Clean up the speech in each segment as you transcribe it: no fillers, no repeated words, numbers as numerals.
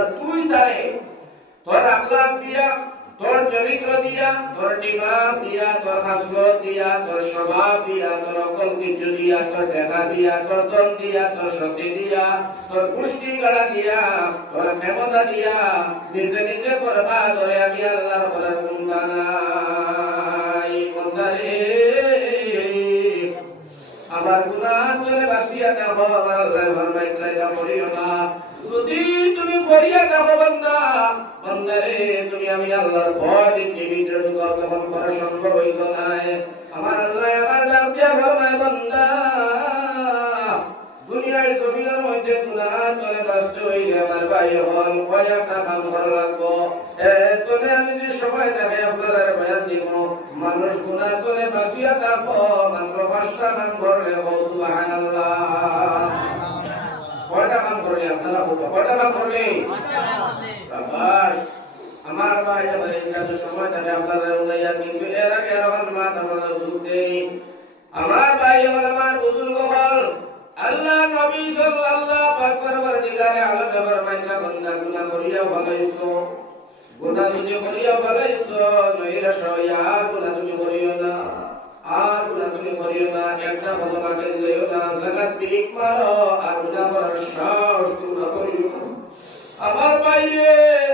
আল্লাহ তুই জানে তোর আখলাক দিয়া, তোর চরিত্র দিয়া, তোর দিমাগ দিয়া, তোর হাসলত দিয়া, তোর স্বভাব দিয়া, তোর অকল কিছু দিয়া, তোর দেখা দিয়া, তোর দল দিয়া, তোর শক্তি দিয়া, তোর পুষ্টি গড়া দিয়া, তোর ক্ষমতা দিয়া নিজে নিজে বরবাদ করে আমি আল্লাহর করার গুণা নাই। বন্দারে আমার গুনাহ করে বাঁচিয়া দেখো, আমার আল্লাহ ফরমাইলা করিও না। যদি তুমি করিয়া দেখো বান্দা, বান্দারে তুমি আমি আল্লাহর ভয় দিতে ভিতরে ঢুকাও, তখন করা সম্ভব হইতো না। আমার আল্লাহ আমার ডাক দিয়া ফরমায়, বান্দা দুনিয়ার জমিনের মধ্যে গুনাহ করে বাঁচতে হইলে আমার ভাই হল কয়েকটা কাম করা লাগবো। তোলে আমি যে সময় থাকে আপনারা বয়ান দিব, মানুষ গুনাহ করে বাঁচিয়া থাকবো মাত্র 5টা কাম করলে সুবহানাল্লাহ। কয়টা কাম করলে আপনারা কয়টা কাম করলে? বাস আমার ভাই আমার কাছে সময় থাকে আপনারা উনাইয়া, কিন্তু এর আগে আমার মাথা বড় সুখে আমার ভাই আমার বুজুর্গ হল আল্লাহ নবী সাল্লাল্লাহু আলাইহি ওয়াসাল্লাম ফরমাইলেন, বান্দা গুনাহ করিয়া ভালাইছো, গুনাহ যদি করিয়া ভালাইছো নইলে সয়ার গুনাহ তুমি করিও না, আর গুনাহ তুমি করিও না। একটা কথা কেন লইও না, জাকাত বিরিক মারো আর গুনাহ করার সাহস তোমরা করিও না। আমার বাইরে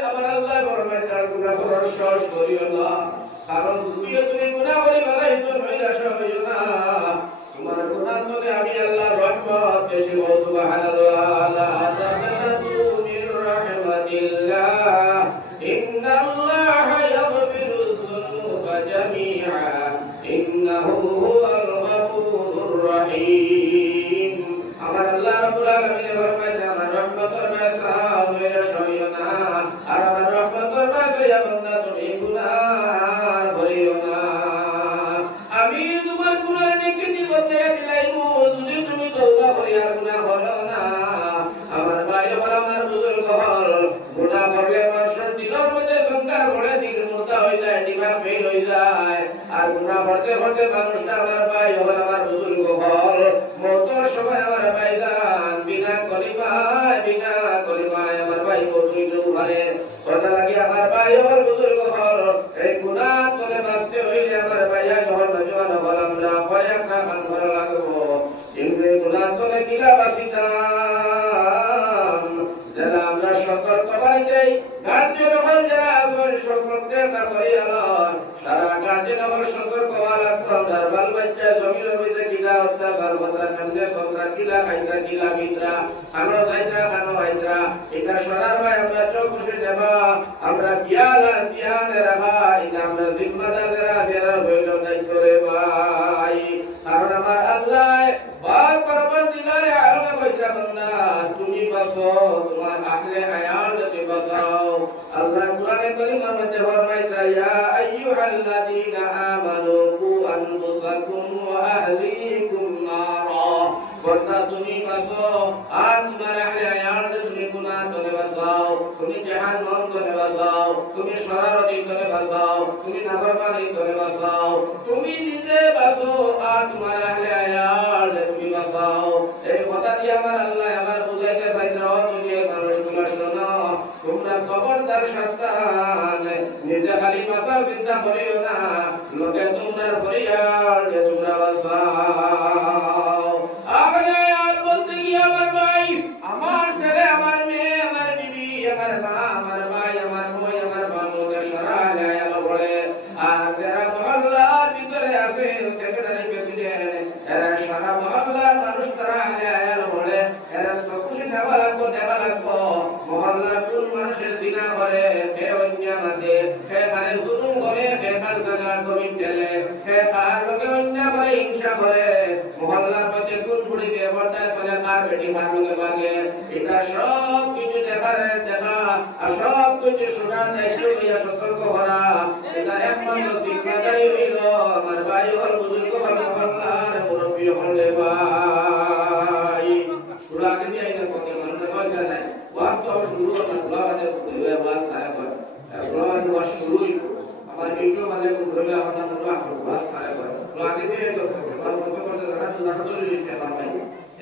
আমার আল্লাহ ফরমাইলেন, গুনাহ করার সাহস করিও না, কারণ যদিও তুমি গুনাহ করি ভালাইছো নইলে সয়ার না, তোমার গুনাহ তোলে আমি আল্লাহর রহমত বেশি। সুবহানাল্লাহ। লা তাকনাতু মির রাহমাতিল্লাহ, ইন্নাল্লাহা ইয়াগফিরুয যুনুবা জামিআ, ইন্নাহু হুয়াল গফুরুর রহিম। আমার আল্লাহ রাব্বুল আলামিন ফরমায়, আমার রহমতের বাসা নইলে সইও না, আর আমার রহমতের বাসা বান্দা তুমি গুনাহ করিও না। আমি তোমার গুনাহ নেকি বলতে দিলাম, যদি তুমি তওবা করি আর গুনাহ করো না। আমার ভাই হল আমার বুজুর্গ হল, গুনাহ করলে মানুষের দিলের মধ্যে সংকার পড়ে, দিল মুর্দা হয়ে যায়, দিমাগ ফেল হয়ে যায়। আর গুনাহ করতে করতে মানুষটা আমার ভাই হল আমার বুজুর্গ হল মওতের সময় আমার ভাই জান বিনা কলিমায় আমার ভাই মওত হইতেও পারে। কথা লাগে আমার ভাই হল বুজুর্গ হল, এই গুনাহ করে বাঁচতে হইলে আমার ভাইয়া হল নজওয়ান হল, আমরা কয়েকটা কাম করা লাগবো। কিন্তু গুনাহ করে কিলা বাঁচিতাম, যারা আমরা সতর্ক বাড়িতে গার্জেন হল যারা আসবেন সতর্কতা করে আলার সারা গার্জেন হল সতর্ক হওয়া লাগবো। আমরা বাল বাচ্চা জমির মধ্যে কিলা অত্যাচার বদরা সামনে সতরা কিলা খাইরা কিলা মিত্রা খানো খাইরা খানো হাইরা এটা সরার ভাই আমরা চোখ বসে যাবা, আমরা জ্ঞান রাখা এটা আমরা জিম্মাদাররা সেরা হইল দায়িত্ব রে ভাই। কারণ আমার আল্লাহ বার পরবর্তীকালে আলাদা কইরা বান্দা তুমি বাঁচো, তোমার আহলে হায়াল তুমি বাঁচাও। আল্লাহ কোরআনে কালিমার মধ্যে ফরমাইতা, ইয়া আইয়ুহাল্লাযীনা আমানু কু আনফুসাকুম ওয়া আহলিকুম নারা। বান্দা তুমি বাঁচো আর তোমার আহলে হায়াল তুমি গুনাহ থেকে বাঁচাও, তুমি জাহান্নাম থেকে বাঁচাও, তুমি শরারতি থেকে বাঁচাও, তুমি নাফরমানি থেকে বাঁচাও, তুমি নিজে বাঁচো আর তোমার আহলে হায়াল তুমি বাঁচাও। এই কথা দিয়ে আমার আল্লাহ আমার বুঝাইতে চাইছে, দুনিয়ার মানুষগুলো শোনো, তোমরা খবরদার সাবধান, নিজে খালি বাঁচার চিন্তা করিও না, লোকে তোমরা পরিবার তোমরা বাঁচাও। আহলে হায়াল বলতে কি আমার ভাই, আমার ছেলে, আমার মেয়ে, আমার বিবি, আমার মা, আমার ভাই, আমার বই, আমার মামুদের সারা আহলে হায়াল বলে। আর যারা মহল্লার ভিতরে আছে সেক্রেটারি প্রেসিডেন্ট, এরা সারা মহল্লার মানুষ তারা আহলে হায়াল বলে। এরা সবকিছু নেওয়া লাগবো, দেখা লাগবো মহল্লার কোন মানুষের জিনা করে, কে অন্যায় মাতে, কে খালে জুলুম করে, কে খাল কাজার জমি টেলে, কে খার লোকে অন্যায় করে, হিংসা করে, মহল্লার মধ্যে কোন কুড়িকে বর্তায় চলে, কার বেটি কার লোকে বাগে, এটা সব কিছু দেখা আর সব কিছু শোনার দায়িত্ব লইয়া সতর্ক করা, এটা একমাত্র জিম্মাদারি হইল আমার ভাই হল বুজুর্গ হল মহল্লার মুরব্বী হল রে ভাই। সুরাকে দিয়ে এটা কত মানুষের কথা নাই, ওয়াজ তো শুরু হল না, ওয়াজে ওয়াজ তারা করে, ওয়াজ শুরুই আমার ভিডিও মানে ধরে আমার নাম ওয়াজ তারা করে, ওয়াজে দিয়ে এটা ওয়াজ করতে করতে জানা তো জানা তো লিখছে আমার ভাই।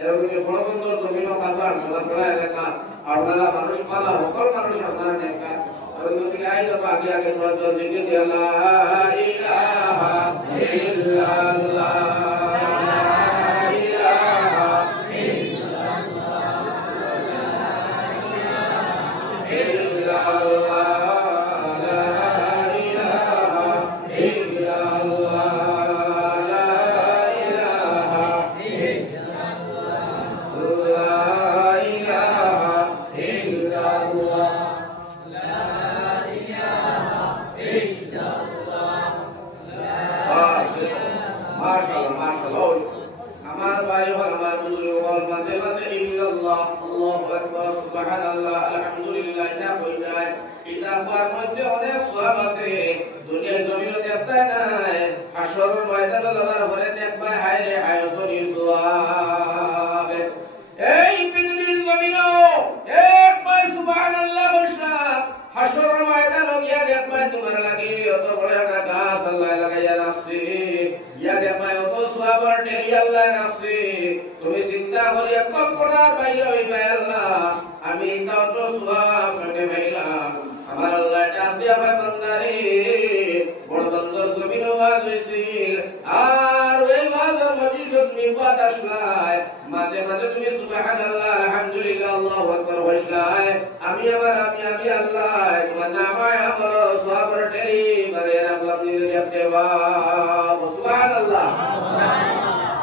এরকম বড় বড় জমিন কাঁচা ওয়াজ করা এলাকা আপনারা মানুষ মালা সকল মানুষ আপনারা দেখেন আগে আগে জিকির দিয়ে লা ইলাহা ইল্লাল্লাহ তুমি চিন্তা করিয়া কল্পনার বাইরে হইবে আল্লাহ আমি কত সওয়াব পেতে পাইলাম আমার আল্লাহ ডাক দিয়া হয় বান্দারে বড় বন্দর জমিন ওয়াজ হইছিল আর ওই ওয়াজের মজলিসত নিবাত আসলাই মাঝে মাঝে তুমি সুবহানাল্লাহ আলহামদুলিল্লাহ আল্লাহু আকবার বসলাই আমি আল্লাহ তোমার নামায় আমার সওয়াবের টেরি বারে রাখলাম নিজে দেখতে বা সুবহানাল্লাহ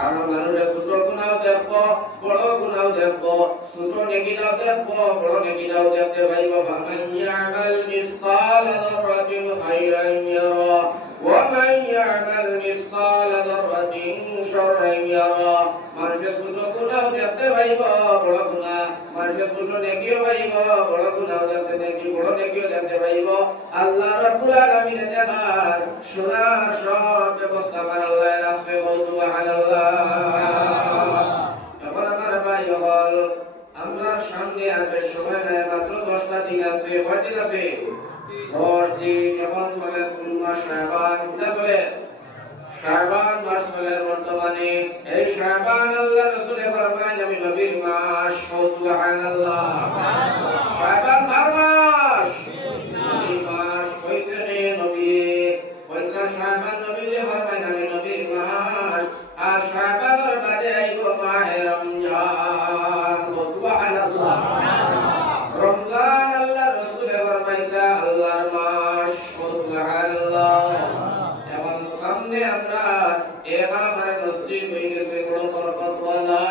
আমরা মানুষের ছোট গুনাহ দেখবো বড় গুনাহ দেখবো ছোট নেকিটাও দেখবো বড় নেকিটাও দেখতে পাইবো ফামান ইয়ামাল মিসকাল যাররাতিন খায়রান ইয়ারা ওয়া মান ইয়ামাল মিসকাল যাররাতিন শাররান ইয়ারা মানুষের ছোট গুনাহ দেখতে পাইবো বড় গুনাহ মানুষের ছোট নেকিও পাইবো বড় গুনাহ দেখতে নেকি বড় নেকিও দেখতে পাইবো আল্লাহ রাব্বুল আলামিন দেখার শোনার সব ব্যবস্থা করে আল্লাহ রাসে সুবহানাল্লাহ। এখন আমার ভাই হল আমরা সামনে আর বেশ সময় নাই মাত্র 10টা দিন আছে কয় দিন আছে 10 দিন এখন চলে কোন মাস শাবান কোথা চলে শাবান মাস চলে বর্তমানে এই শাবান আল্লাহ রাসূল ফরমায় আমি নবীর মাস সুবহানাল্লাহ শাবান মাস নবীর মাস কইছে রে নবী পয়ত্রা শাবান নবী ফরমায় আমি নবীর মাস আর শাবানের বাদে আইব মাহে রমজান সুবহানাল্লাহ রমজান আল্লাহ রাসূল ফরমাইলা আল্লাহর মাস সুবহানাল্লাহ এবং সামনে আমরা এবারে নজদীক হয়ে গেছে বড় বরকত ওয়ালা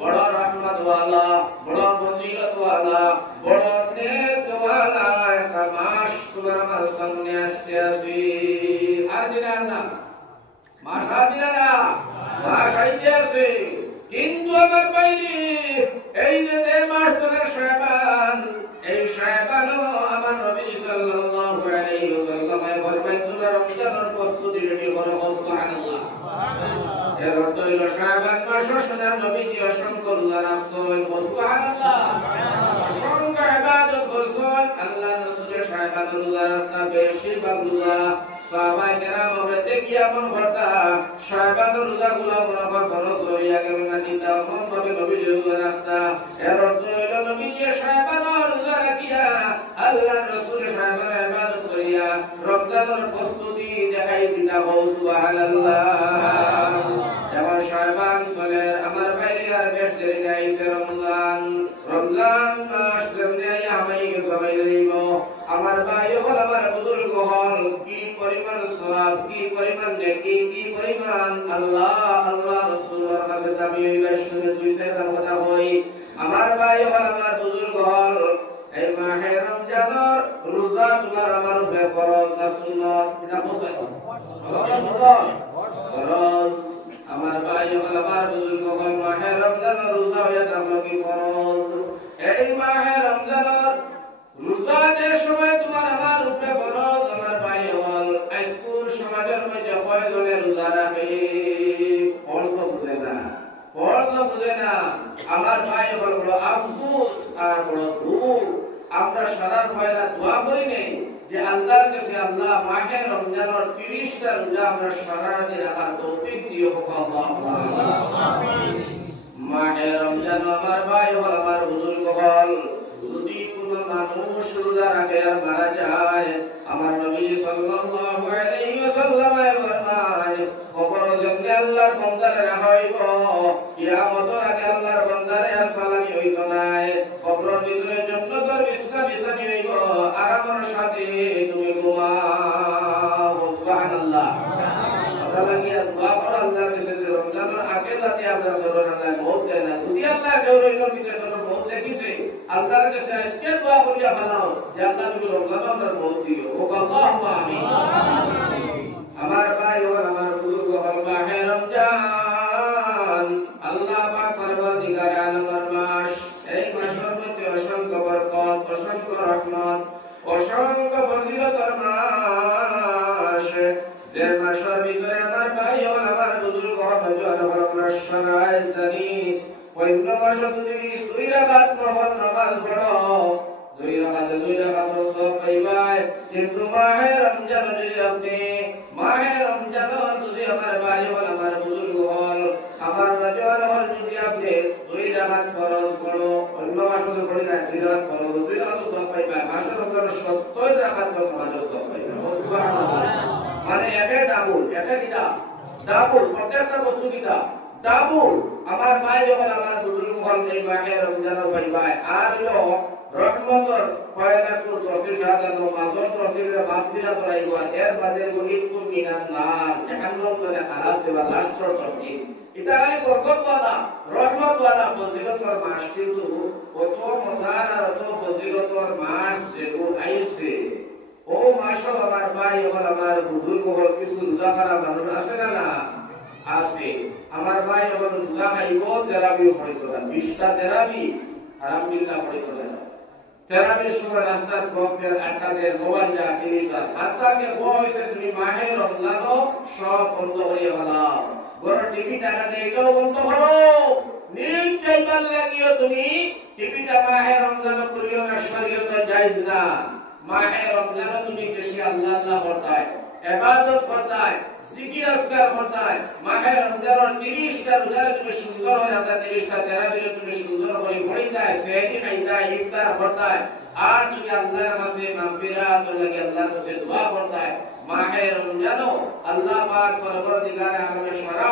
বড় রহমত ওয়ালা বড় ফজিলত ওয়ালা বড় নেক ওয়ালা একটা মাস তোমার আমার সামনে আসতে আসি আর দিনা না মাস আর দিনা না মাস আইতে আছে কিন্তু আমার বাইরে এই যে মাস চলে শাবান এই শাবানও আমার নবী সাল্লাল্লাহু আলাইহি ওয়াসাল্লাম ফরমাইতেন রমজানের প্রস্তুতি রেডি করো সুবহানাল্লাহ। এর অর্থ হলো শাবান মাস সোনার নবীজি অসংখ্য রোজা রাখছেন সুবহানাল্লাহ অসংখ্য ইবাদত করছেন আল্লাহর রাসূলের শাবানের রোজা রাখতা বেশিরভাগ রোজা সাহাবায়ে কেরাম আমরা দেখি এমন ঘটনা শাবানের রোজাগুলো মনে হয় ফরজ হইয়া গেল না কিন্তু এমন ভাবে নবীজি রোজা রাখতা এর অর্থ হলো নবীজি শাবানের রোজা রাখিয়া আল্লাহর রাসূলের শাবানের ইবাদত করিয়া রমজানের প্রস্তুতি দেখাই দিতা সুবহানাল্লাহ। এবার শাবান চলে আমার বাইরে আর বেশ দেরি নাই রমজান মাস কেমনে আমি সবাই লইব আমার ভাই হল আমার বুজুর্গ হল কি পরিমাণ সওয়াব কি পরিমাণ নেকি কি পরিমাণ আল্লাহ রাসূলের কাছে দামি হইবে শুনে দুই সেকেন্ড কথা হই আমার ভাই হল আমার বুজুর্গ হল এই মাহে রমজানের রোজা তোমার আমার উপরে ফরজ না সুন্নাত এটা বুঝাই ফরজ আমার ভাই হল আমার বুজুর্গ হল মাহে রমজানের রোজা হইয়া তার কি ফরজ এই মাহে রমজানের রোজার সময় তোমার আমার উপরে ফরজ আমার ভাই হল স্কুল সমাজের মধ্যে কয়জনে রোজা রাখে ফরজ বুঝে না আমার ভাই হল বড় আফসোস আর বড় দুঃখ আমরা সারা পয়লা দোয়া করি নেই যে আল্লাহর কাছে আল্লাহ মাহে রমজানের 30টা রোজা আমরা সারা রাতে রাখার তৌফিক দিও আল্লাহ আমিন। মাহে রমজান আমার ভাই হল আমার বুজুর্গ হল যদি কোনো মানুষ রোজা রাখে আর মারা যায়, আমার নবী সাল্লাল্লাহু আলাইহি ওয়াসাল্লাম ফরমায় কবর জন্য আল্লাহর বান্দারে রাখা হইব, কিয়ামতের আগে আল্লাহর বান্দারে আর সালামি হইত না। কবরের ভিতরে জান্নাতের বিছনা বিছানি হইব, আরামের সাথে তুমি ঘুমাও। সুবহানাল্লাহ। আল্লাহ কি দোয়া করো আল্লাহর কাছে যে রমজানের আগে যাতে আমরা করোনা আল্লাহ বহুত দেয় না। যদি আল্লাহ জরুরির ভিতরে বহুত দেখিছে, আল্লাহর কাছে আজকে দোয়া করিয়া ফেলাও যে আল্লাহ তুমি রমজান আমরা বহুত দিও। ও আল্লাহুম্মা আমিন। আমার ভাই ও আমার বুজুর্গ হল মাহে রমজান, আল্লাহ পাক পরবর্তীকার আলমের মাস। এই মাসের মধ্যে অসংখ্য বরকত, অসংখ্য রহমত, অসংখ্য ফজিলতের মাস। যে মাসের ভিতরে আমার ভাই ও আমার বুজুর্গ হল আমার শরায় জানি অন্য মাসে যদি 2 রাকাত নফল নামাজ পড়ো, 2 রাকাত সওয়াব পাইবাই। কিন্তু মাহে রমজান যদি আপনি মাহে রমজান যদি আমার ভাই হল আমার বুজুর্গ হল আমার নজওয়ান হল যদি আপনি 2 রাকাত ফরজ পড়ো, অন্য মাসে পড়ি না 2 রাকাত ফরজ 2 রাকাত সওয়াব পাইবাই। মাসের রমজান 70 রাকাত নামাজ সওয়াব পাইবাই। সুবহানাল্লাহ। মানে একে ডাবল, একে কিটা ডাবল, প্রত্যেকটা বস্তু কিটা ডাবল। আমার ভাই যখন আমার বুজুর্গ হল এই মাহে রমজানের পাইবাই। আর হলো রহমতর পয়দাতুল তরতিল শাহাদাত মাদর তরতিল মাগফিরাত রাইবা। এর বাদে গনিতু মিনান নার, জাহান্নাম থেকে খালাস দেবা লাস্টর তরতিল। এটা আমি বরকত ওয়ালা রহমত ওয়ালা ফজিলতর মাস। কিন্তু কত মজার আর কত ফজিলতর মাস যেগুলো আইছে, ও মাসও আমার ভাই হল আমার বুজুর্গ হল কিছু রোজা খারাপ মানুষ আছে না? আছে। আমার ভাই হল রোজা খাইব, তেরাবিও পড়িত না। 20টা তেরাবি হারাম বিল্লাহ পড়িত না। তেরাবির সময় রাস্তার পথের আটকাদের মোবাইল যা কিনিসার হাত্তাকে বয়সে তুমি মাহে রমজানও সব বন্ধ করিয়ে ফেলাও। ঘরের টিভি টাকাতে এটাও বন্ধ করো। নিশ্চয় ভাল লাগিও তুমি টিভিটা মাহে রমজানও করিও না, শরীয়ত জায়েজ না। মাহে রমজানও তুমি বেশি আল্লাহ আল্লাহ করতায়, ইবাদত করতায়, জিকির আজকার করতায়। মাহে রমজানের 30টা রোজা তুমি সুন্দর হয়ে যাতা, 30টা তেরাবিরে তুমি সুন্দর করে পড়িতায়, সেহরি খাইতায়, ইফতার করতায়। আর তুমি আল্লাহর কাছে মাগফিরাত লাগি আল্লাহর কাছে দোয়া করতায়। মাহে রমজানও আল্লাহ পাক পরবর্তীকালে আমাদের সারা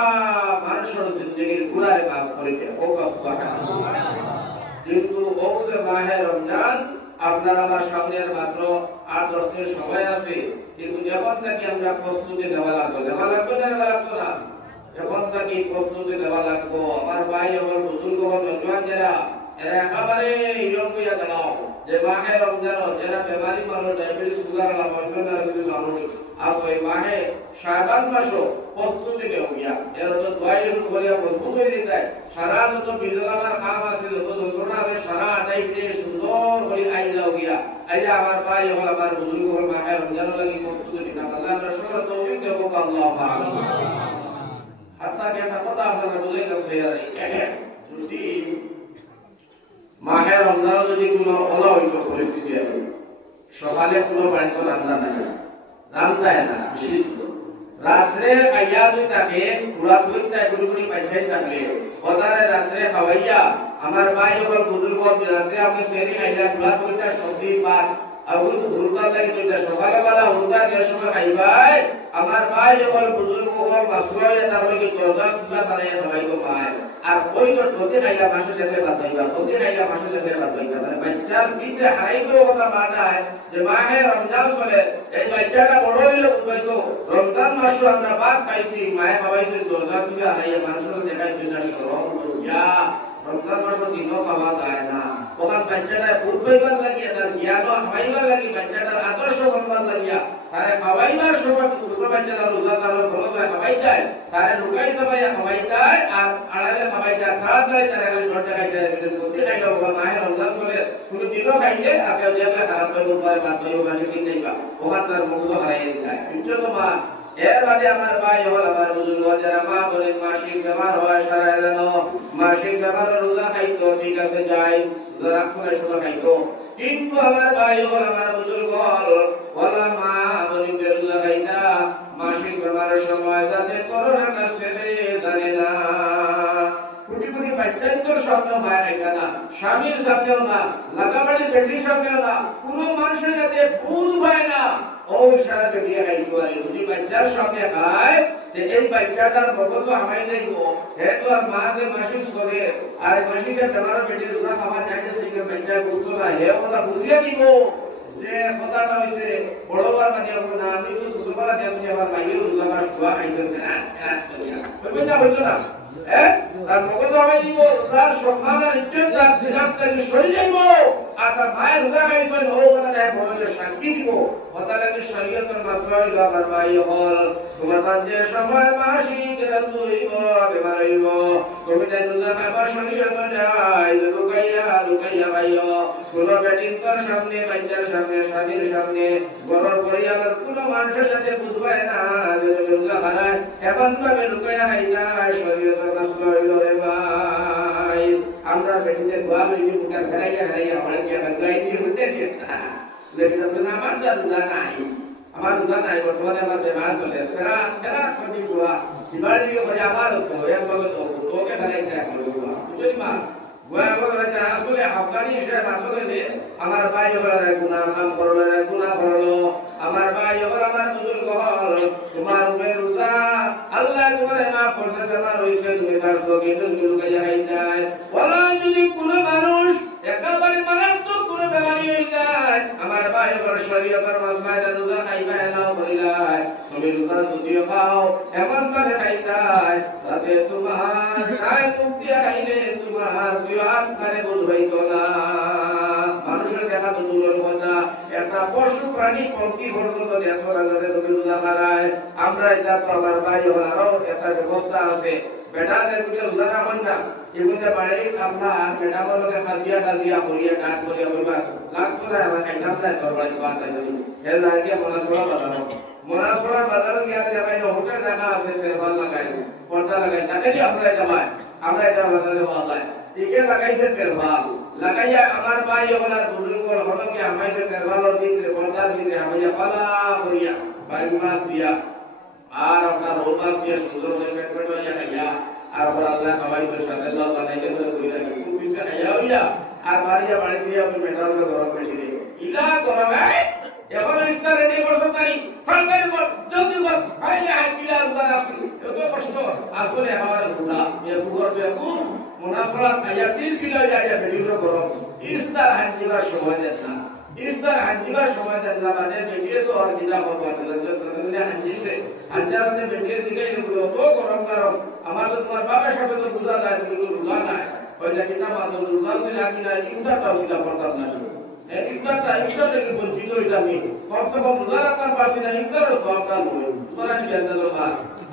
মানুষের জিন্দেগির গুনাহে মাফ করে দেয়। ও সুবহানাল্লাহ। কিন্তু ও যে মাহে রমজান আপনার আমার সামনের মাত্র 8-10 দিন সময় আছে, কিন্তু এখন থেকে আমরা প্রস্তুতি নেওয়া লাগবে না? এখন থেকে প্রস্তুতি নেওয়া লাগবো। আমার ভাই আমার বুজুর্গ হল নজওয়ান যারা, এরা একেবারে ইয়ং হইয়া দাঁড়াও যে মাহে রমজান যারা বেমারি মানুষ, ডায়াবেটিস, সুগার, অন্যান্য কিছু মানুষ আছে, এই মাহে শাবান মাসও প্রস্তুতি নেও গিয়া। এরা তো দোয়া শুরু করিয়া প্রস্তুত হয়ে দিতে সারা যত বিজলামার কাম আছে, যত যন্ত্রণা আছে, সারা আদায় করে সুন্দর করে আই যাও গিয়া। আইলে আমার ভাই হল আমার বুজুর্গ হল মাহে রমজান লাগি প্রস্তুতি নিতাম। আল্লাহ আমরা সবাই তৌফিক দেব। আল্লাহুম্মা আমিন। হাত্তাকে একটা কথা আপনারা বুঝাইলাম সেইয়ারি, যদি মাহে রমজান যদি কোনো অলৌকিক পরিস্থিতি হয়, সকালে কোনো বাড়িতে রান্না নাই, রান্নায় না, রাত্রে খাইয়া দুই থাকে পুরা দুইটায় গুড়ি পাইছাই থাকলে ওদারে রাত্রে খাওয়াইয়া আমার ভাই হল বুজুর্গ রাত্রে আপনি সেরি খাইলা পুরা দুইটা সবজি ভাত আগুন হুরকার লাগি দুইটা সকালে বেলা হুরকার যে সময় খাইবাই আমার ভাই হল বুজুর্গ হল মাসুয়াইয়া তাহলে কি দরদার সিলা বানাইয়া খাওয়াইতো পায়। আর ওই তো যদি খাইলা মাসে যেতে বাতাইবা, যদি খাইলা মাসে যেতে বাতাইবা, মানে বাচ্চার ভিতরে হারাইতো কথা মানায় যে মাহে রমজান চলে, এই বাচ্চাটা বড় হইলে বুঝাইতো রমজান মাসে আমরা ভাত খাইছি, মায়ে খাওয়াইছি, দরদার সিলা হারাইয়া মানুষের দেখাইছি না সরম লজ্জা। রমজান মাসে দিনও খাওয়া যায় না। ওখান বাচ্চাটা ফুট পাইবার লাগিয়া, তার জ্ঞানও হামাইবার লাগি, বাচ্চাটার আদর্শ বনবার লাগিয়া তারে খাওয়াইবার সময় ছোট বাচ্চাটা রোজা তার খরচ হয় খাওয়াই যায়, তারে লুকাই সবাই খাওয়াই যায়, আর আড়ালে খাওয়াই যায়, তাড়াতাড়ি তারা খালি ঘরটা খাই যায়। জলদি খাইলে ওখানে মাহে রমজান চলে কোনো দিনও খাইলে আপনি দেবে খারাপ পাইব পারে, ভাত পাইব মাসে কিন যাইবা, ওখান তার মুখ হারাই যায়। বুঝছো তো মা? এর বাদে আমার ভাই হল আমার বুজুর্গ যারা মা বলেন মাসিক বেমার হয়, সারা এলানো মাসিক বেমারের রোজা খাইতো, ঠিক আছে জায়েজ, রাগ করে সময় খাইতো। কিন্তু আমার ভাই হল আমার বুজুর্গ হল বলা মা বলেন রোজা খাইতা মাসিক বেমারের সময় যাতে করোনাটা ছেড়ে জানে না। কোটি কোটি বাচ্চাদের সামনে মা খাইতা না, স্বামীর নদীর সামনেও না, লাগাবাড়ির বেটির সামনেও না, কোনো মানুষের যাতে বুধ হয় না ওই সারা বেটি খাইতে পারে। যদি বাচ্চার সামনে খায় এই বাচ্চাটার মগজ আমায় যাইব, তো আর মা যে মাসিক চলে আর মাসিকের বেমার বেটির রোজা খাওয়া চাইলে সেই বাচ্চা বুঝতো না, হে কথা বুঝিয়ে দিব যে কথাটা হয়েছে বড়বার মানে না, আমি তো ছোটবেলা দেখছি আমার ভাইয়ের রোজা মাস দোয়া খাইছেন না হইতো না। তার মগজ আমায় দিব রোজার সকাল নিশ্চয় তার বিরাটকারী শরীর যাইব, আর তার মায়ের রোজা খাইছেন ও কথা দেয় মনের শান্তি দিব। কথা লাগে শরীয়তের মাসলা হইল আমার ভাই হল তোমার যে সময় মাসিক হইব বেমার হইব তুমি তাই রোজা খাবার শরীয়ত যায় লুকাইয়া লুকাইয়া ভাইও কোনো বেটির তোর সামনে বাচ্চার সামনে স্বামীর সামনে গরর পরিবারের কোনো মানুষের সাথে বুঝবে না যে রোজা খারায় এমন ভাবে লুকাইয়া খাইতা শরীয়তের মাসলা হইল রে ভাই। আমরা বেটিদের গোয়া হইলে মুখে ফেরাইয়া ফেরাইয়া আমার কি আবার গাই দিয়ে উঠতে যেতা, লেকিন আপনার আমার তো রোজা নাই, আমার রোজা নাই বর্তমানে আমার বেমার চলে ফেরা ফেরা করি গোয়া এবার দিকে করে আমার হতো এক বলো তো তোকে ফেরাই যায় গোয়া বুঝলি মা গোয়া বলে আসলে আফগানি হিসেবে মাত্র হইলে আমার ভাই এবার গুনাহ কাম করলো গুনাহ করলো, আমার ভাই এবার আমার বুজুর্গ হল তোমার উপরে রোজা আল্লাহ তোমারে মাফ করছে, বেমার হইছে তুমি ছাড়ছো কিন্তু লুকাইয়া খাইতাই। বলা যদি কোনো মানুষ একেবারে মারাত্মক কোনো বেমারি হয়ে যায় আমার ভাই এবার শরীয়তের মাসলায় রোজা খাইবা এলাও করিলাই, তুমি রোজা যদিও খাও এমন ভাবে খাইতাই তাতে তোমার গায়ে মুক্তি খাইলে তোমার দুই হাত কানে বোধ হইতো না। মানুষের দেখা তো দূরের কথা, একটা পশু প্রাণী পঙ্কি পর্যন্ত এত রাজারে তুমি রোজা খারায়। আমরা এটা তো আমার ভাই হলারও একটা ব্যবস্থা আছে, বেটাদের দুটো রোজা রাখেন না এগুলোতে বাড়ি আপনার বেটার লোকে খাসিয়া টাজিয়া করিয়া কাট করিয়া বলবা লাগতো না আমার খাইতাম না তোর বাড়ি বাড়তে যদি এর লাগে মনাসোড়া বাজার মনাসোড়া বাজার গিয়ে দেখাই না হোটেল দেখা আছে তেরবার লাগাই পর্দা লাগাই তাকে দিয়ে আমরা এটা বাজারে পাওয়া যায় একে লাগাইছে তেরবার লাগাইয়া আমার ভাই ওনার বুজুর্গ হলো কি আমাইছে তেরবারের ভিতরে পর্দার ভিতরে আমাইয়া পালা করিয়া ভাই মাছ দিয়া আর আপনার রোল মাছ দিয়ে সুন্দর করে পেট পেট হইয়া খাইয়া আর পর আল্লাহ খাওয়াইছে সাথে আল্লাহ বানাইতে করে কইরা কি পিছে খাইয়া হইয়া আর বাড়িয়া বাড়ি দিয়া ওই মেটারকে গরম করে দিলে ইলা গরম এখন ইস্তার রেডি করছ তারি ফালকারি কর জলদি কর আইলে আই পিলার উদার আসল এত কষ্ট আসলে আমারে গুণা এ বুগর বেকু মুনাফরা খাইয়া তিল কিলো যাইয়া বেরিলো গরম ইস্তার হাঁটিবার সময় দেন না, ইস্তার হাঁটিবার সময় দেন না মানে বেরিয়ে তো আর কিনা করবো হাঁটিছে হাঁটার মধ্যে বেরিয়ে দিকে তো গরম গরম আমার তো তোমার বাবার সাথে তো বুঝা যায় তুমি তো রোজা নাই ওইটা কিনা মাত্র রোজা মিলা কিনা ইফতারটাও কিনা করতাম না ইফতার থেকে বঞ্চিত হইতে আমি কমসে কম রোজা রাখতাম পারছি না ইফতারের সবটা নয় সুতরাং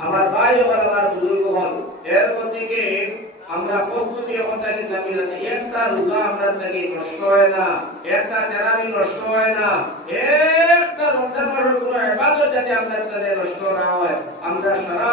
আমার ভাই এবার আমার বুজুর্গ হল এর মধ্যে আমরা প্রস্তুতি অবস্থায় থাকি যাতে একটা রোজা আমরা থেকে নষ্ট হয় না, একটা তেরাবি নষ্ট হয় না, একটা রমজান মাসের কোনো ইবাদত যাতে আমরা থেকে নষ্ট না হয়। আমরা সারা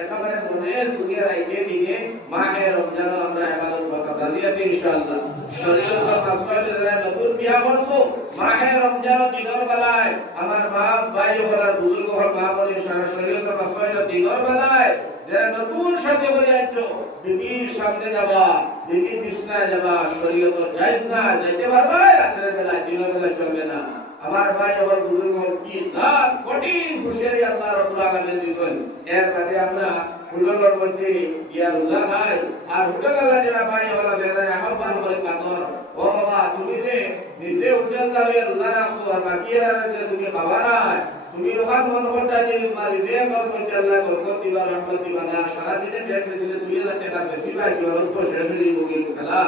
একেবারে মনে সুখে রাখতে দিনে মাহে রমজান আমরা ইবাদত করতে রাজি আছি ইনশাআল্লাহ। শরীরের মাসলাতে যারা নতুন বিয়া করছো মাহে রমজান দিনের বেলায় আমার মা ভাই হলার বুজুর্গ হল মা বলি শরীরের মাসলাতে দিনের বেলায় যারা নতুন সাথে করে আইছো বিবির সামনে যাবা বিবির বিছনায় যাবা শরীয়ত জায়েজ না যাইতে পারবে রাতের বেলা দিনের বেলা চলবে না। আমার ভাই আমার বুজুর্গ কি জাত কঠিন হুঁশিয়ারি আল্লাহ রাব্বুল আলামিন দিয়েছেন এর কাছে আমরা হুজুরের মধ্যে ইয়া রোজা খাই আর হোটেল আল্লাহ যারা ভাই ওরা যারা আহ্বান করে কাতর ও বাবা তুমি যে নিজে হোটেল দাঁড়িয়ে রোজা রাখছো আর বাকি এরা তুমি খাবার আয় তুমি ওখান মন করতে যে মারি দে মধ্যে আল্লাহ বরকত দিবা রহমত দিবা না সারা দিনে পেট বেশিলে 2000 টাকা বেশি পাই রক্ত শেষ হয়ে গেল খেলা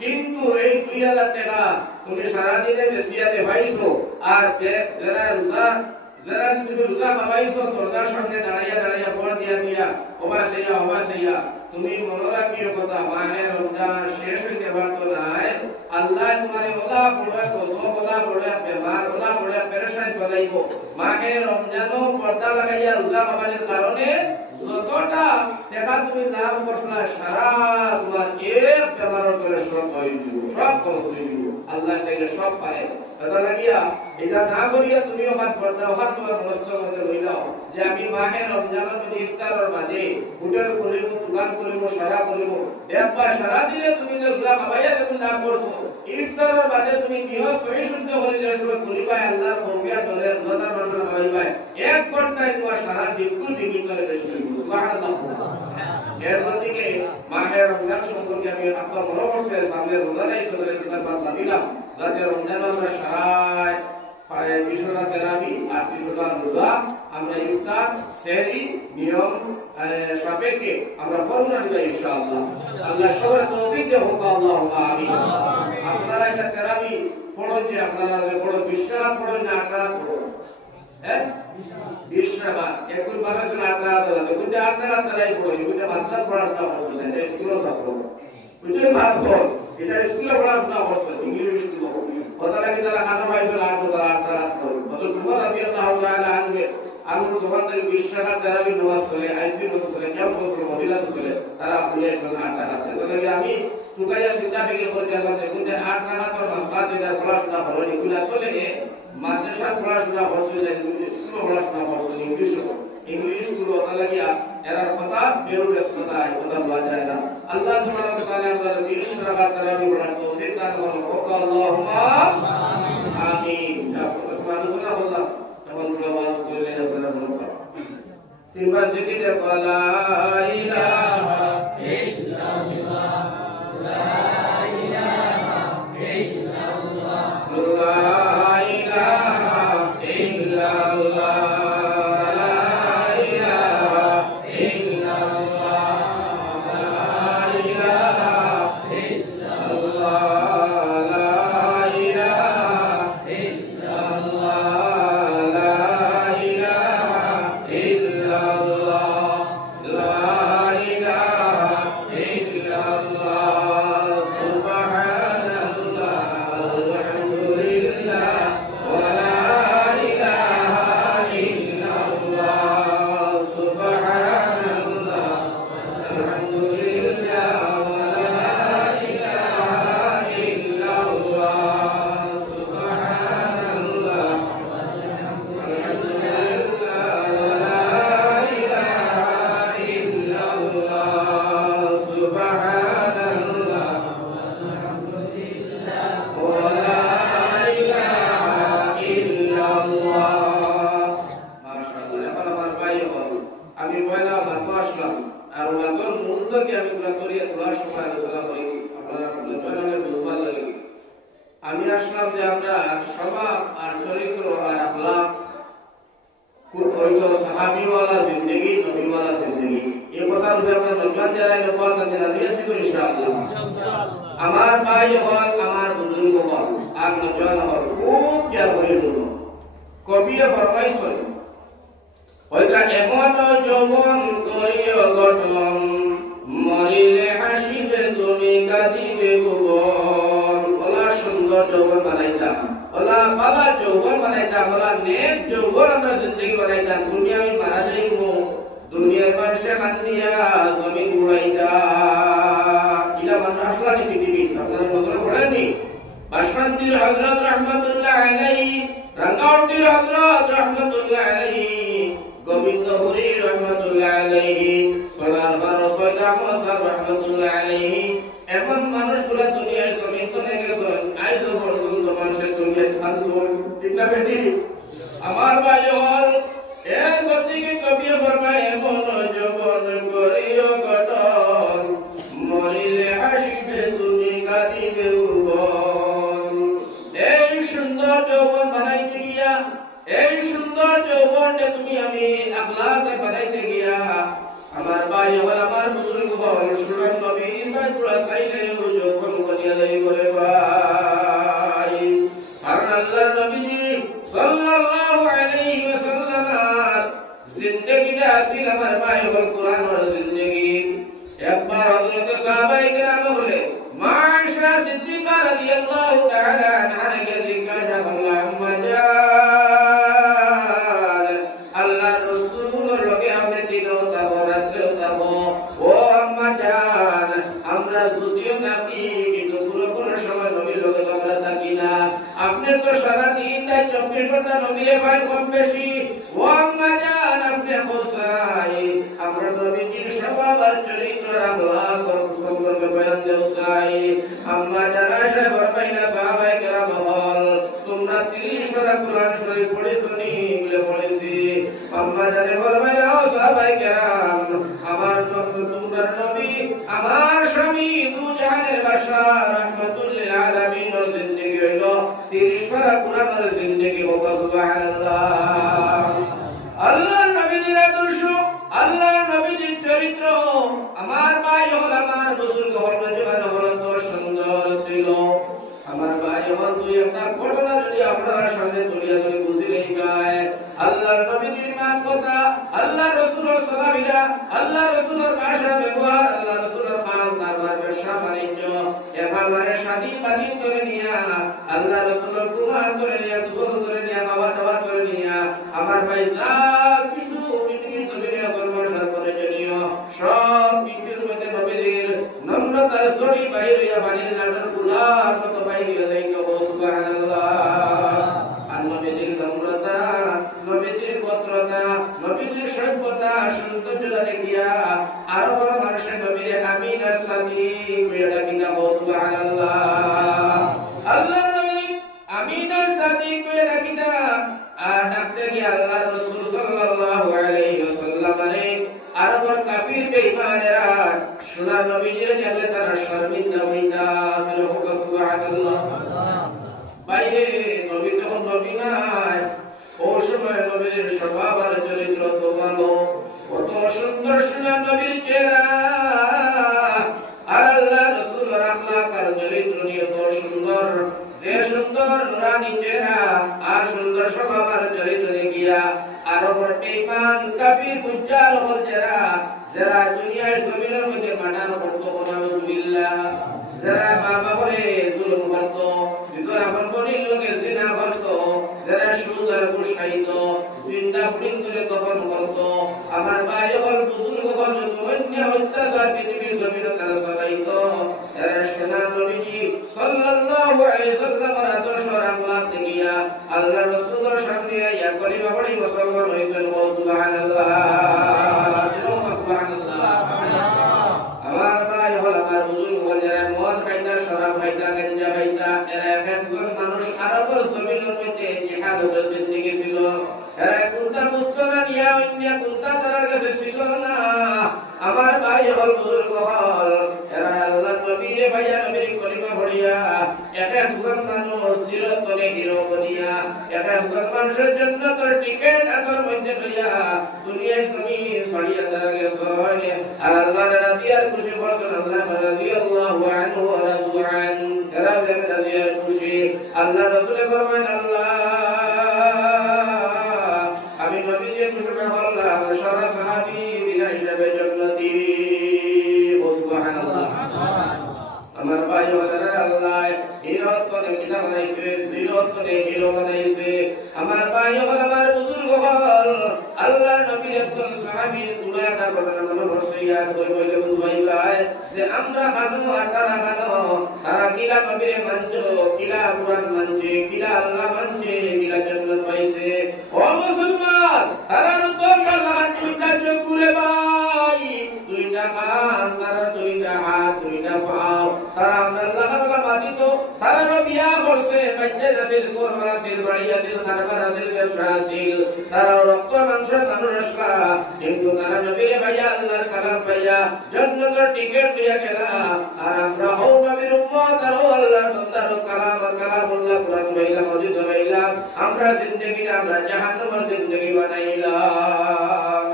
কিন্তু এই 2000 টাকা তুমি সারা দিনে বেশিয়াতে পাইছো আর যারা তুমি রোজা খাওয়াইছো দরজার সামনে দাঁড়াইয়া বড় দিয়া ওবা সেইয়া তুমি মনে রাখিও কথা মানে রমজান শেষ হইতে পারতো না আল্লাহ তোমারে ওলা বড় কষ্ট ওলা বড় বেমার ওলা বড় পেরেশান ফলাইব। মাহে রমজানও পর্দা লাগাইয়া রোজা খাওয়ানোর কারণে যতটা দেখা তুমি লাভ করলা সারা তোমার এক ব্যবহার করে সব হয়ে দিব, সব খরচ হয়ে দিব। আল্লাহ চাইলে সব পারে। কথা লাগিয়া এটা না করিয়া তুমি ওখান পড়তে ওখান তোমার মনস্থর মধ্যে রইলাও যে আমি মাহে রমজানের যদি ইফতারের বাদে হোটেল খুলিব, দোকান খুলিব, সারা খুলিব, দেখবা সারা দিনে তুমি যে রোজা খাবাইয়া যখন লাভ করছো, ইফতারের বাদে তুমি নিয়ত সহি শুদ্ধ করে যে সময় খুলিবাই আল্লাহর ফরমিয়া ধরে রোজাদার মানুষ খাবাইবাই, এক ঘন্টায় তোমার সারা বিলকুল বিকিত করে বেশি সুবহানাল্লাহ। এর মধ্যে মাহে রমজান সম্পর্কে আমি আপনার মনে করছে সামনে রমজান আইসো বলে তোমার বার্তা দিলাম যাতে রমজান আমরা সারায় পারে ৩০০ তেরাবি আর ৩০০ রোজা আমরা ইফতার সেহরি নিয়ম সাপেক্ষে আমরা করুণা দিব ইনশাআল্লাহ। আল্লাহ সবার তৌফিক দেয় হোক, আল্লাহুম্মা আমিন। আপনারা একটা তেরাবি পড়ুন, যে আপনারা বড় বিশ্বাস পড়ুন না আপনারা পড়ুন, হ্যাঁ 20 টাকা একটু বানাইছে না 8 টাকা দাও, কিন্তু 8 টাকা তারাই পড়ি, কিন্তু বাচ্চা পড়াশোনা করছে না, এটা স্কুলের ছাত্র বুঝছেন ভাত পড়, এটা স্কুলে পড়াশোনা করছে ইংলিশ স্কুল, কথা লাগে তারা খানা পাইছে না, আর তারা 8 টাকা পড়ে। অত তোমার রাদিয়াল্লাহু তাআলা আনবে আমি তোমার থেকে 20 টাকা তেরাবি নামাজ চলে, আইপি নামাজ চলে, কেউ বলছিল মহিলা চলে, তারা পুলিশ চলে 8 টাকা। তাহলে আমি তুকাইয়া চিন্তা ফিকির করে গেলাম, কিন্তু 8 টাকা তোর মাসলা যেটা পড়াশোনা হলো এগুলো আসলে মাদ্রাসা পড়াশোনা করছে, স্কুলে পড়াশোনা করছে, ইংলিশ স্কুল ওটা লাগিয়া এরার কথা বেরোলেস কথা, এই কথা বলা যায় না। আল্লাহ সুবহানাহু ওয়া তাআলা আমাদের 20 টাকা তারাবি পড়ার তৌফিক দান করুন, আল্লাহুম্মা আমিন। যখন আলোচনা করলাম তখন পুরো ওয়াজ করে আপনারা বলুন তিনবার জিকির লা ইলাহা ইল্লাল্লাহ, লা ইলাহা ইল্লাল্লাহ, লা ইলাহা ইল্লাল্লাহ, আমি আসলাম যে আমরা স্বভাব আর চরিত্র আর আখলাক হয়তো সাহাবীওয়ালা জিন্দেগি, নবীওয়ালা জিন্দেগি, এই কথার উপরে আমরা নজর দেওয়ার নবাত আছে না দিয়েছি তো ইনশাআল্লাহ। আমার ভাই হল, আমার বুজুর্গ হল আর নজর হল খুব খেয়াল করে শুনো। কবিয়ে ফরমাইছেন হয়তো এমন যৌবন করিও গঠন, মরিলে হাসিবে তুমি কাঁদিবে ভুবন। ওলা সুন্দর যৌবন বানাইতাম, ওলা পালা যৌবন বানাইতাম, ওলা নেক যৌবন আমরা জিন্দগি বানাইতাম। দুনিয়া আমি মারা যাইমু, দুনিয়ার মানুষে কান্দিয়া জমিন ঘুরাইতা। ইলা মানুষ আসলা নি পৃথিবী, আপনারা নজর পড়েননি? বাসকান্দির হযরত রাহমাতুল্লাহ আলাইহি, রাঙ্গাউটির হযরত রাহমাতুল্লাহ আলাইহি, গোবিন্দপুরী রহমাতুল্লাহ আলাইহি, সোনারগাঁও রসুল্লাহ মুসার রহমাতুল্লাহ আলাইহি, এমন মানুষগুলা দুনিয়ার জমিন তলে গেছেন, আইতো পর্যন্ত মানুষের দুনিয়ায় খান্দুন, ঠিক না বেটি? আমার ভাই হল এর গতিকে কবিয়ে ফরমায় এমন যৌবন করিও গঠন, মরিলে হাসিবে তুমি কাঁদিবে ভুবন। এই সুন্দর যৌবন বানাইতে গিয়া, এই সুন্দর যৌবনটা তুমি আমি আখলাকে বানাইতে গিয়া আমার ভাই হল, আমার বুজুর্গ হল, সুরান নবীর ভাই পুরা চাইলে ও যৌবন করিয়া যাইব রে ভাই। কারণ আল্লাহর নবীজি সাল্লাল্লাহু আলাইহি ওয়াসাল্লামের জিন্দেগিটা আসিল আমার ভাই হল কোরআনের জিন্দেগি। একবার হযরত সাহাবায়ে কেরাম হলে মা আয়েশা সিদ্দিকা রাদিয়াল্লাহু তাআলা আনহাকে জিজ্ঞাসা করলেন, আম্মা জান, আল্লাহর রাসূলের লগে আপনি দিনও তাবরা তো সারা দিন তাই 24 ঘন্টা নবীরে পাই কম বেশি ও আম্মা জান আপনি হোসাই আমরা নবীজির স্বভাব আর চরিত্র আখলাক সম্পর্কে বয়ান দেও চাই আম্মা জান আয়েশা ফরমাইনা সাহাবায়ে কেরাম হল তোমরা 30 পারা কুরআন শরীফ পড়েছো নি বলে পড়েছি আম্মা জানে ফরমাইনা ও সাহাবায়ে কেরাম আমার তোমরা নবী আমার স্বামী দু জাহানের বাদশা রাহমাতুল লিল আলামিন এর জিন্দেগি হইল 30 পারা কুরআনের জিন্দেগি হোক সুবহানাল্লাহ আল্লাহর নবীর আদর্শ আল্লাহর নবীর চরিত্র আমার ভাই হল আমার বুজুর্গ হল নজওয়ান হল তো সুন্দর ছিল আমার ভাই হল দুই একটা ঘটনা যদি আপনারা সামনে তুলিয়া ধরে বুঝিলেই গায় আল্লাহর নবীর মানফতা আল্লাহর রাসূলের সালামিরা আল্লাহর রাসূলের ভাষা ব্যবহার আল্লাহর রাসূলের খান কারবার ব্যবসা বাণিজ্য একেবারে শাদী বাদী করে নিয়া আল্লাহর রাসূলের কুরআন করে নিয়া গোসল করে নিয়া খাওয়া দাওয়া করে নিয়া আমার ভাই যা কিছু পৃথিবীর জমিনে কর্মসার করে জনিও সব কিছুর মধ্যে নবীর নম্রতার সরি বাইরে বাণীর লাডর গুলার মতো বাইরে যাইতো সুবহানাল্লাহ আর নবীর নম্রতা নবীর পত্রতা নবীর সভ্যতা সৌন্দর্যতা দেখিয়া আরো বড় মানুষের নবীর আমিন আর সাদিক কইয়া কিনা সুবহানাল্লাহ আল্লাহর নবী আমিন আর সাদিক কইয়া কিনা আর ডাকতে গিয়ে আল্লাহর রাসূল সাল্লাল্লাহু আলাইহি ওয়াসাল্লাম আর বড় কাফির বেঈমানেরা সোনার নবীজির জানলে তারা শর্মিন্দা হইতা বলে সুবহানাল্লাহ বাইরে নবী তো নবী নাই ও সময় নবীর স্বভাব আর চরিত্র তো ভালো কত সুন্দর সোনার নবীর চেহারা আর আল্লাহ রাসূলের আখলাক আর চরিত্র নিয়ে তো সুন্দর যে সুন্দর নুরানি চেহারা আর সুন্দর স্বভাব আর চরিত্র দেখিয়া আরো বড় বেঈমান কাফির ফুজ্জার হল যারা দুনিয়ার জমিনের মধ্যে মাটার করত নাউযুবিল্লাহ যারা মা বাবারে জুলুম করত নিজের আপন বোনের লগে জিনা করত যারা সুদ আর ঘুষ খাইত জিন্দা ফুটিং করে দফন করত আমার ভাই হল বুজুর্গ হল যত অন্যায় অত্যাচার পৃথিবীর জমিনে তারা চালাইত এরা সোনার নবীজি সাল্লাল্লাহু আলাইহি সাল্লামের আদর্শ আর আখলাক দেখিয়া আল্লাহর রাসূলের সামনে ইয়া কলিমা পড়ি মুসলমান হইছেন সুবহানাল্লাহ সুবহানাল্লাহ আমার ভাই হল আমার বুজুর্গ হল যারা মদ খাইতা শরাব খাইতা গাঞ্জা খাইতা এরা একজন মানুষ আরবের জমিনের মধ্যে জিহাদের জিন্দেগি ছিল এরা কোনটা বুঝতো না নিয়া অন্য কোনটা তার কাছে ছিল না আমার ভাই হল বুজুর্গ হল এরা আল্লাহর নবীর ভাইয়া নবীর কলিমা পড়িয়া একজন মানুষ চিরতরে হিরো বনিয়া একজন মানুষের জন্য তোর টিকেট আতর মধ্যে লইয়া দুনিয়ার জমিন ছড়িয়া তারা গেছে আর আল্লাহর রাজি আর খুশি করছেন আল্লাহ রাদিয়াল্লাহু আনহু ওয়া রাদু আন এরা রাজি আর খুশি আল্লাহ রাসূল ফরমান আল্লাহ আমি নবীকে খুশি করলাম সারা সাহাবী বিনা হিসাবে জান্নাতি সুবহানাল্লাহ আমার ভাই ওয়ালা আল্লাহ হিরত কোনে কিতাব বানাইছে জিরত কোনে হিরো বানাইছে আমার ভাই ওয়ালা আমার বুজুর্গ হল আল্লাহর নবীর একজন সাহাবীর দুলাটা ঘটনা মনে বসিয়া করে কইলে বুঝাই ভাই যে আমরা খানো আর তারা খানো তারা কিলা নবীরে মানছো কিলা কুরআন মানছে কিলা আল্লাহ মানছে কিলা জান্নাত পাইছে ও মুসলমান তারা তোমরা জাহান দুইটা চোখ খুলে ভাই দুইটা কান তারা দুইটা হাত দুইটা পাও তারা আল্লাহ তাআলা মানিত তারা বিয়া করছে বাচ্চা আছিল কোরআন আছিল বাড়ি আছিল খাবার আছিল ব্যবসা আছিল তারা রক্ত মাংস মানুষ আসলা কিন্তু তারা নবীর ভাইয়া আল্লাহর কালাম পাইয়া জান্নাতের টিকেট দিয়া গেলা আর আমরা হও নবীর উম্মত আর আল্লাহর বান্দার কালামুল্লাহ কোরআন বাইলা মজিদ বাইলা আমরা জিন্দেগিটা আমরা জাহান্নামের জিন্দেগি বানাইলাম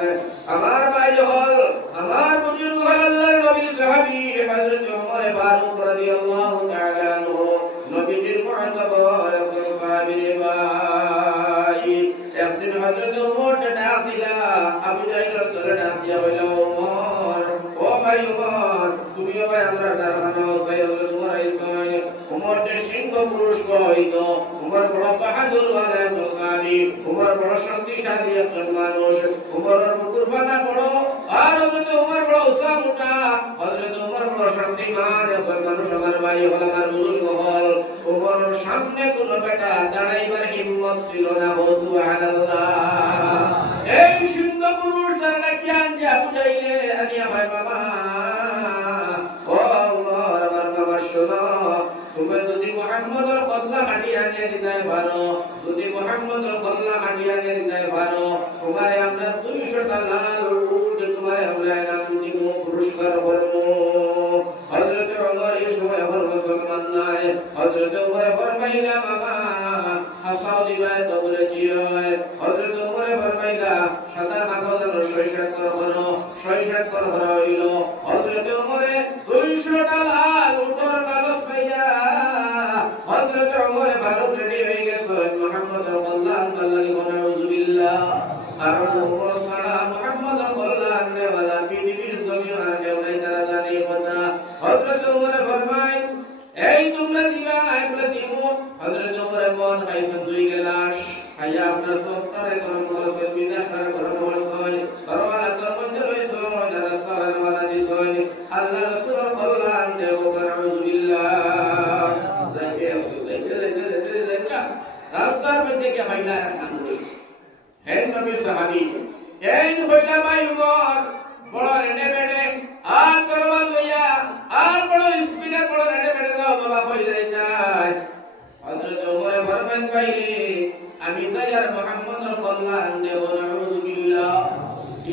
আমার ভাই হল আমার বুজুর্গ হল আল্লাহর নবী সাহাবী হযরত ওমর ফারুক রাদিয়াল্লাহু তাআলা আনহু নবীর মুআতাবার একজন সাহাবী রে ভাই একদিন হযরত ওমর ডাক দিলা আবু জাহলের তোরে ডাক দিয়া বলল ওমর ও ভাই ওমর তুমি ভাই আমরা দারখানা সাইয়দ তোমার আইসাই ওমর যে সিংহ পুরুষ হইতো ওমর বড় বাহাদুর ওয়ালা একজন সাহাবী ওমর বড় শক্তিশালী একজন মানুষ ওমরের মুকুর ফাটা বড় আর হযরত ওমর বড় উসামুটা হযরত ওমর বড় শক্তিমান একজন মানুষ আমার ভাই হল আমার বুজুর্গ হল ওমরের সামনে কোন বেটা দাঁড়াইবার হিম্মত ছিল না। সুবহানাল্লাহ। এই সুন্দর পুরুষ তারা কি আনছে বুঝাইলে আনিয়া ভাই মামা, ও আমার মামা শোনো, তুমি যদি মুহাম্মদের খল্লা হাঁটিয়ে আনিয়ে দিতে পারো, যদি মুহাম্মদের খল্লা হাঁটিয়ে আনিয়ে দিতে পারো, তোমারে আমরা 200টা লাল উট তোমারে আমরা এনাম দিব, পুরস্কার করবো। হযরত ওমর এই সময় এখন মুসলমান নাই। হযরত ওমর ফরমাইলা মামা হাসাও দিবাই তো বলে জিয়। হযরত ওমর ফরমাইলা সাদা কাগজ আর শৈশব করো, শৈশব করা হইল। হযরত ওমরে 200টা লাল উটের লালস পাইয়া হযরত ওমর ভারত রেডি হয়ে গেছে মুহাম্মদের কল্যাণ আল্লাহ নাউজুবিল্লাহ। আর ওমর সারা মুহাম্মদের কল্যাণ নেওয়ালা পৃথিবীর জমিন আর কেউ নাই, তারা জানে কথা। হযরত ওমর ফরমায় এই তোমরা দিবা আইবলে দিমু। হযরত ওমরের মন খাইছেন 2 গ্লাস, খাইয়া আপনার সবটারে গরম করেছেন, মিজাজটারে গরম করেছেন, পরওয়ালা তোর মধ্যে রয়েছে ময়দা রাস্তা ওয়ালা দিছেন। আল্লাহ রাসূল কল্যাণ দেব নাউজুবিল্লাহ। রাস্তার মধ্যে কে হাইলা রাখা হে নবী সাহাবী, এই হইলা ভাই উমর বড় রেডে বেডে আর তরবাল লইয়া আর বড় স্পিডে বড় রেডে বেডে যাও বাবা হই যাই যায়। হযরত ওমর ফরমান ভাইরে আমি যাই আর মুহাম্মদের কল্যাণ দেব নাউজুবিল্লাহ।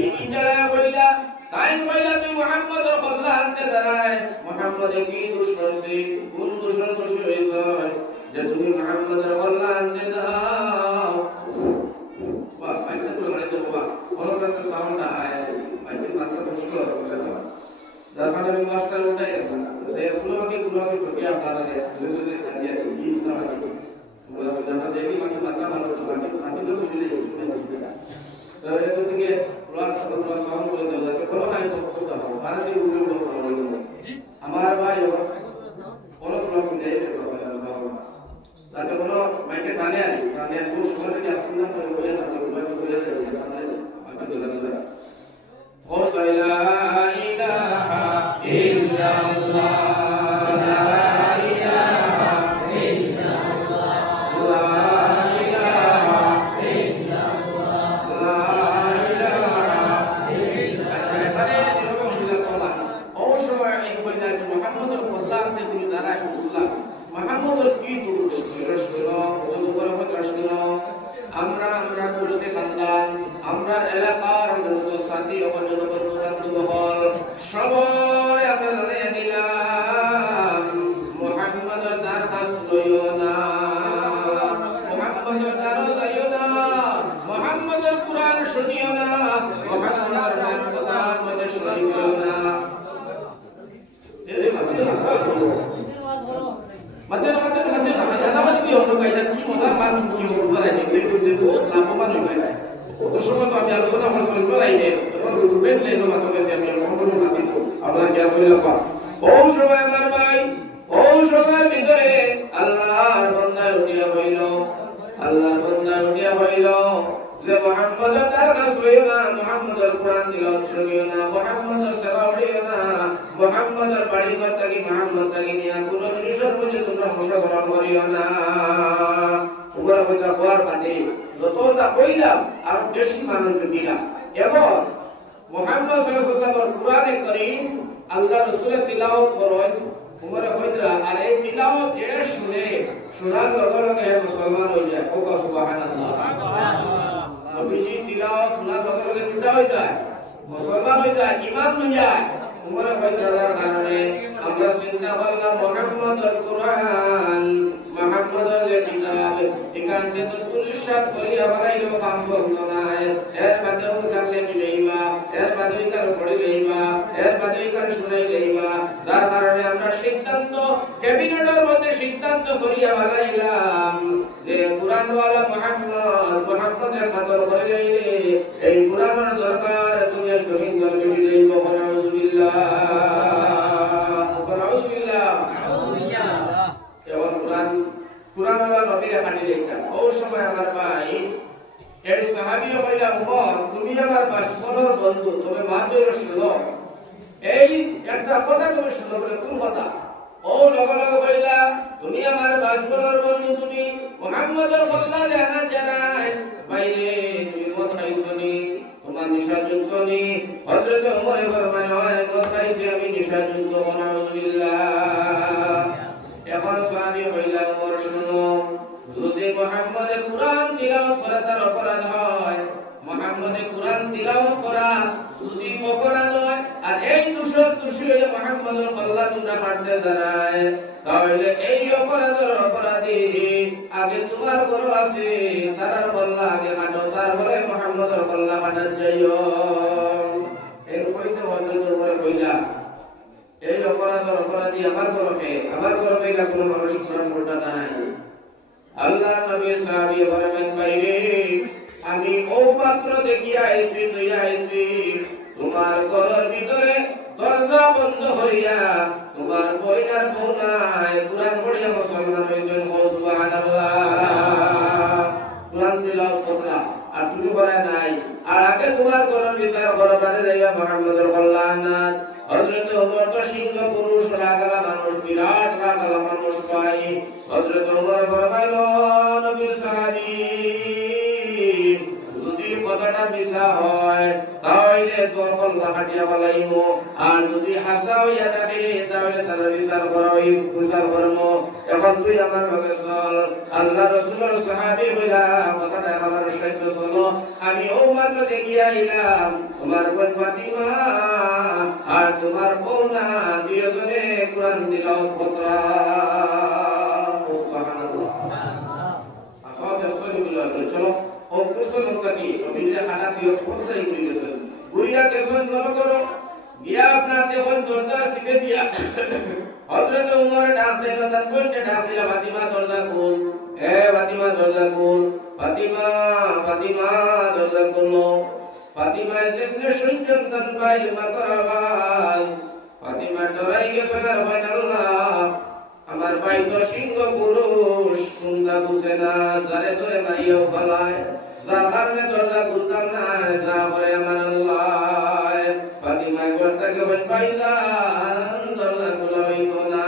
এই যারা হইলা তাই হইলা তুই মুহাম্মদের কল্যাণ তে দাঁড়ায়, মুহাম্মদে কি দোষ করছে, কোন দোষের দোষী হইছে যে তুমি মুহাম্মদের কল্যাণ তে দাও। বাবা মাইকে তো মানে তো বাবা অলগতে সাউন্ডটা আয় মাইকে মাত্র কষ্ট হচ্ছে দাদা। দাদা আমি মাস্টার উঠাই না সে গুলোকে ঠকে আপনারা ধীরে আইডিয়া কি না লাগে তোমরা জানা দেবি মাকে মাত্রা মানুষ তো মাটি তো বুঝলে তো এত থেকে পুরান কথা সাউন্ড করে দাও যাতে কোনো খালি কষ্ট হবে ভারতীয় উড়ে জি আমার ভাই কোনো প্রবলেম নেই যাতে কোনো মাইকে টানে আনি দোষ করে কি আপনারা করে বলে না বলে তাহলে মাটি তো লাগে ও সাইলা ইলাহা ইল্লাল্লাহ ও লগল কইলা তুমি আমার বাজবনের বন্ধু তুমি মুহাম্মদের কল্লা জানা জানাই বাইরে তুমি মত খাইছনি তোমার নিশাযুক্ত নি হযরত ওমর ফরমায় হয় মত খাইছি আমি নিশাযুক্ত নাউযুবিল্লাহ এখন সাহাবী কইলা ওমর শুনো যদি মুহাম্মদে কুরআন তিলাওয়াত করে তার অপরাধ হয় মুহাম্মদে কুরআন তিলাওয়াত করা যদি অপরাধ হয় আর এই দোষী হয়ে মুহাম্মদের কল্লা তোমরা কাটতে দাঁড়ায় তাহলে এই অপরাধের অপরাধী আগে তোমার বড় আছে তার কল্লা আগে কাটো তারপরে মুহাম্মদের কল্লা কাটার যাইও এর কইতে হযরত ওমর কইলা এই অপরাধের অপরাধী আমার গরমে এটা কোনো মানুষ কোরআন পড়া নাই আল্লাহর নবী সাহাবী বলেন বাইরে আমি ও মাত্র দেখিয়া আইছি তোমার ঘরের ভিতরে দরজা বন্ধ করিয়া তোমার বইনার বউনায় কুরআন পড়িয়া মুসলমান হইছেন সুবহানাল্লাহ কুরআন তিলাওয়াত করলা আর তুমি পড়ায় নাই আর আগে তোমার ঘরের বিচার ঘর বাড়ি যাইবা মুহাম্মদের কল্যাণাত হযরত ওমর তো সিংহ পুরুষ রাগালা মানুষ বিরাট রাগালা মানুষ পাই হযরত ওমর ফরমাইল নবীর সাহাবী যদি কথাটা মিছা হয় তাহলে তোর কল্লা কাটিয়া ফেলাইমু আর যদি হাসা হইয়া থাকে তাহলে তার বিচার করবো এখন তুই আমার লগে চল আল্লাহ রাসূলের সাহাবী হইলা কথাটা আমার সত্য চলো আমি ও মাত্র দেখিয়া আইলাম তোমার বোন ফাতিমা আর তোমার বোনা দুইজনে কুরআন তিলাওয়াত করতা সুবহানাল্লাহ আসলে সলিমুল্লাহ চলো ও কুরসল লোকটি বিজলা খাটা দিয়ে ফোনটাই করে গেছে বুড়িয়া কেসন মনে করো গিয়া আপনার দেখুন দরজার শিখে দিয়া হযরত ওমর ডাক দেন তার কোনটা ডাক দিলা ফাতিমা দরজা খুল ফাতিমা দরজা খুল ফাতিমা দরজা খুলো ফাতিমা যেমনে শুনছেন তার বাইরে মাতার আওয়াজ ফাতিমা ডরাই গেছে আর বলেন আল্লাহ আমার ভাই তো সিংহ পুরুষ কুন্দা বুঝে না যারে ধরে মারিয়াও ফলায় যার কারণে দরজা খুলতাম না যা বলে আমার আল্লাহ ফাতিমা গর্তাকে বল পাইলাম দরজা খোলা হইতো না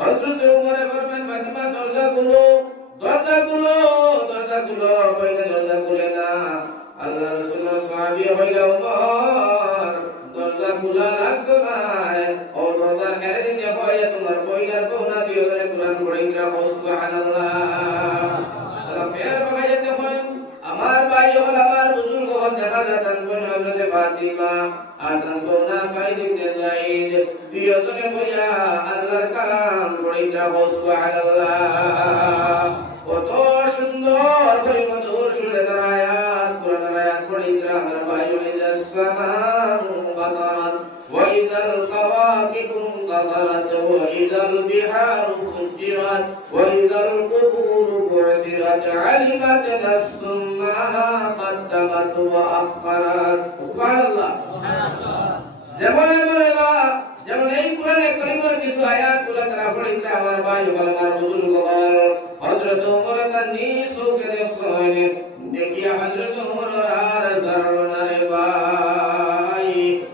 হযরত ওমরে ফরমান ফাতিমা দরজা খুলো কইলে দরজা খুলে না আল্লাহ রাসূলের সাহাবী হইলা ওমর দরজা খোলা লাগতো না ও দরজা হেরে দিতে হয় তোমার বইনার বউনা দিয়ে কুরআন পড়াইরা সুবহানাল্লাহ আল্লাহ ফের বাগাইতে দেখুন আমার ভাই হল আমার বুজুর্গ হল দেখা যাতান কোন হযরত ফাতিমা আর তার বউনা সাইদ ইবনে যায়েদ দুইজনে বইয়া আল্লাহর কালাম পড়াইরা সুবহানাল্লাহ কত সুন্দর করে মধুর সুরে আয়াত কুরআনের আয়াত পড়াইরা আমার ভাই হল আসসামাউ ফাতারাত وإذا الكواكب انتثرت وإذا البحار فجرت وإذا القبور بعثرت علمت نفس ما قدمت وأخرت سبحان الله যেমন এই কোরআনে কারীমের কিছু আয়াতগুলো তারা পড়িতে আমার ভাই বল আমার বুজুর্গ বল হযরত ওমর তার নিজ চোখে দেখছেন দেখিয়া হযরত ওমর আর জারনারে ভাই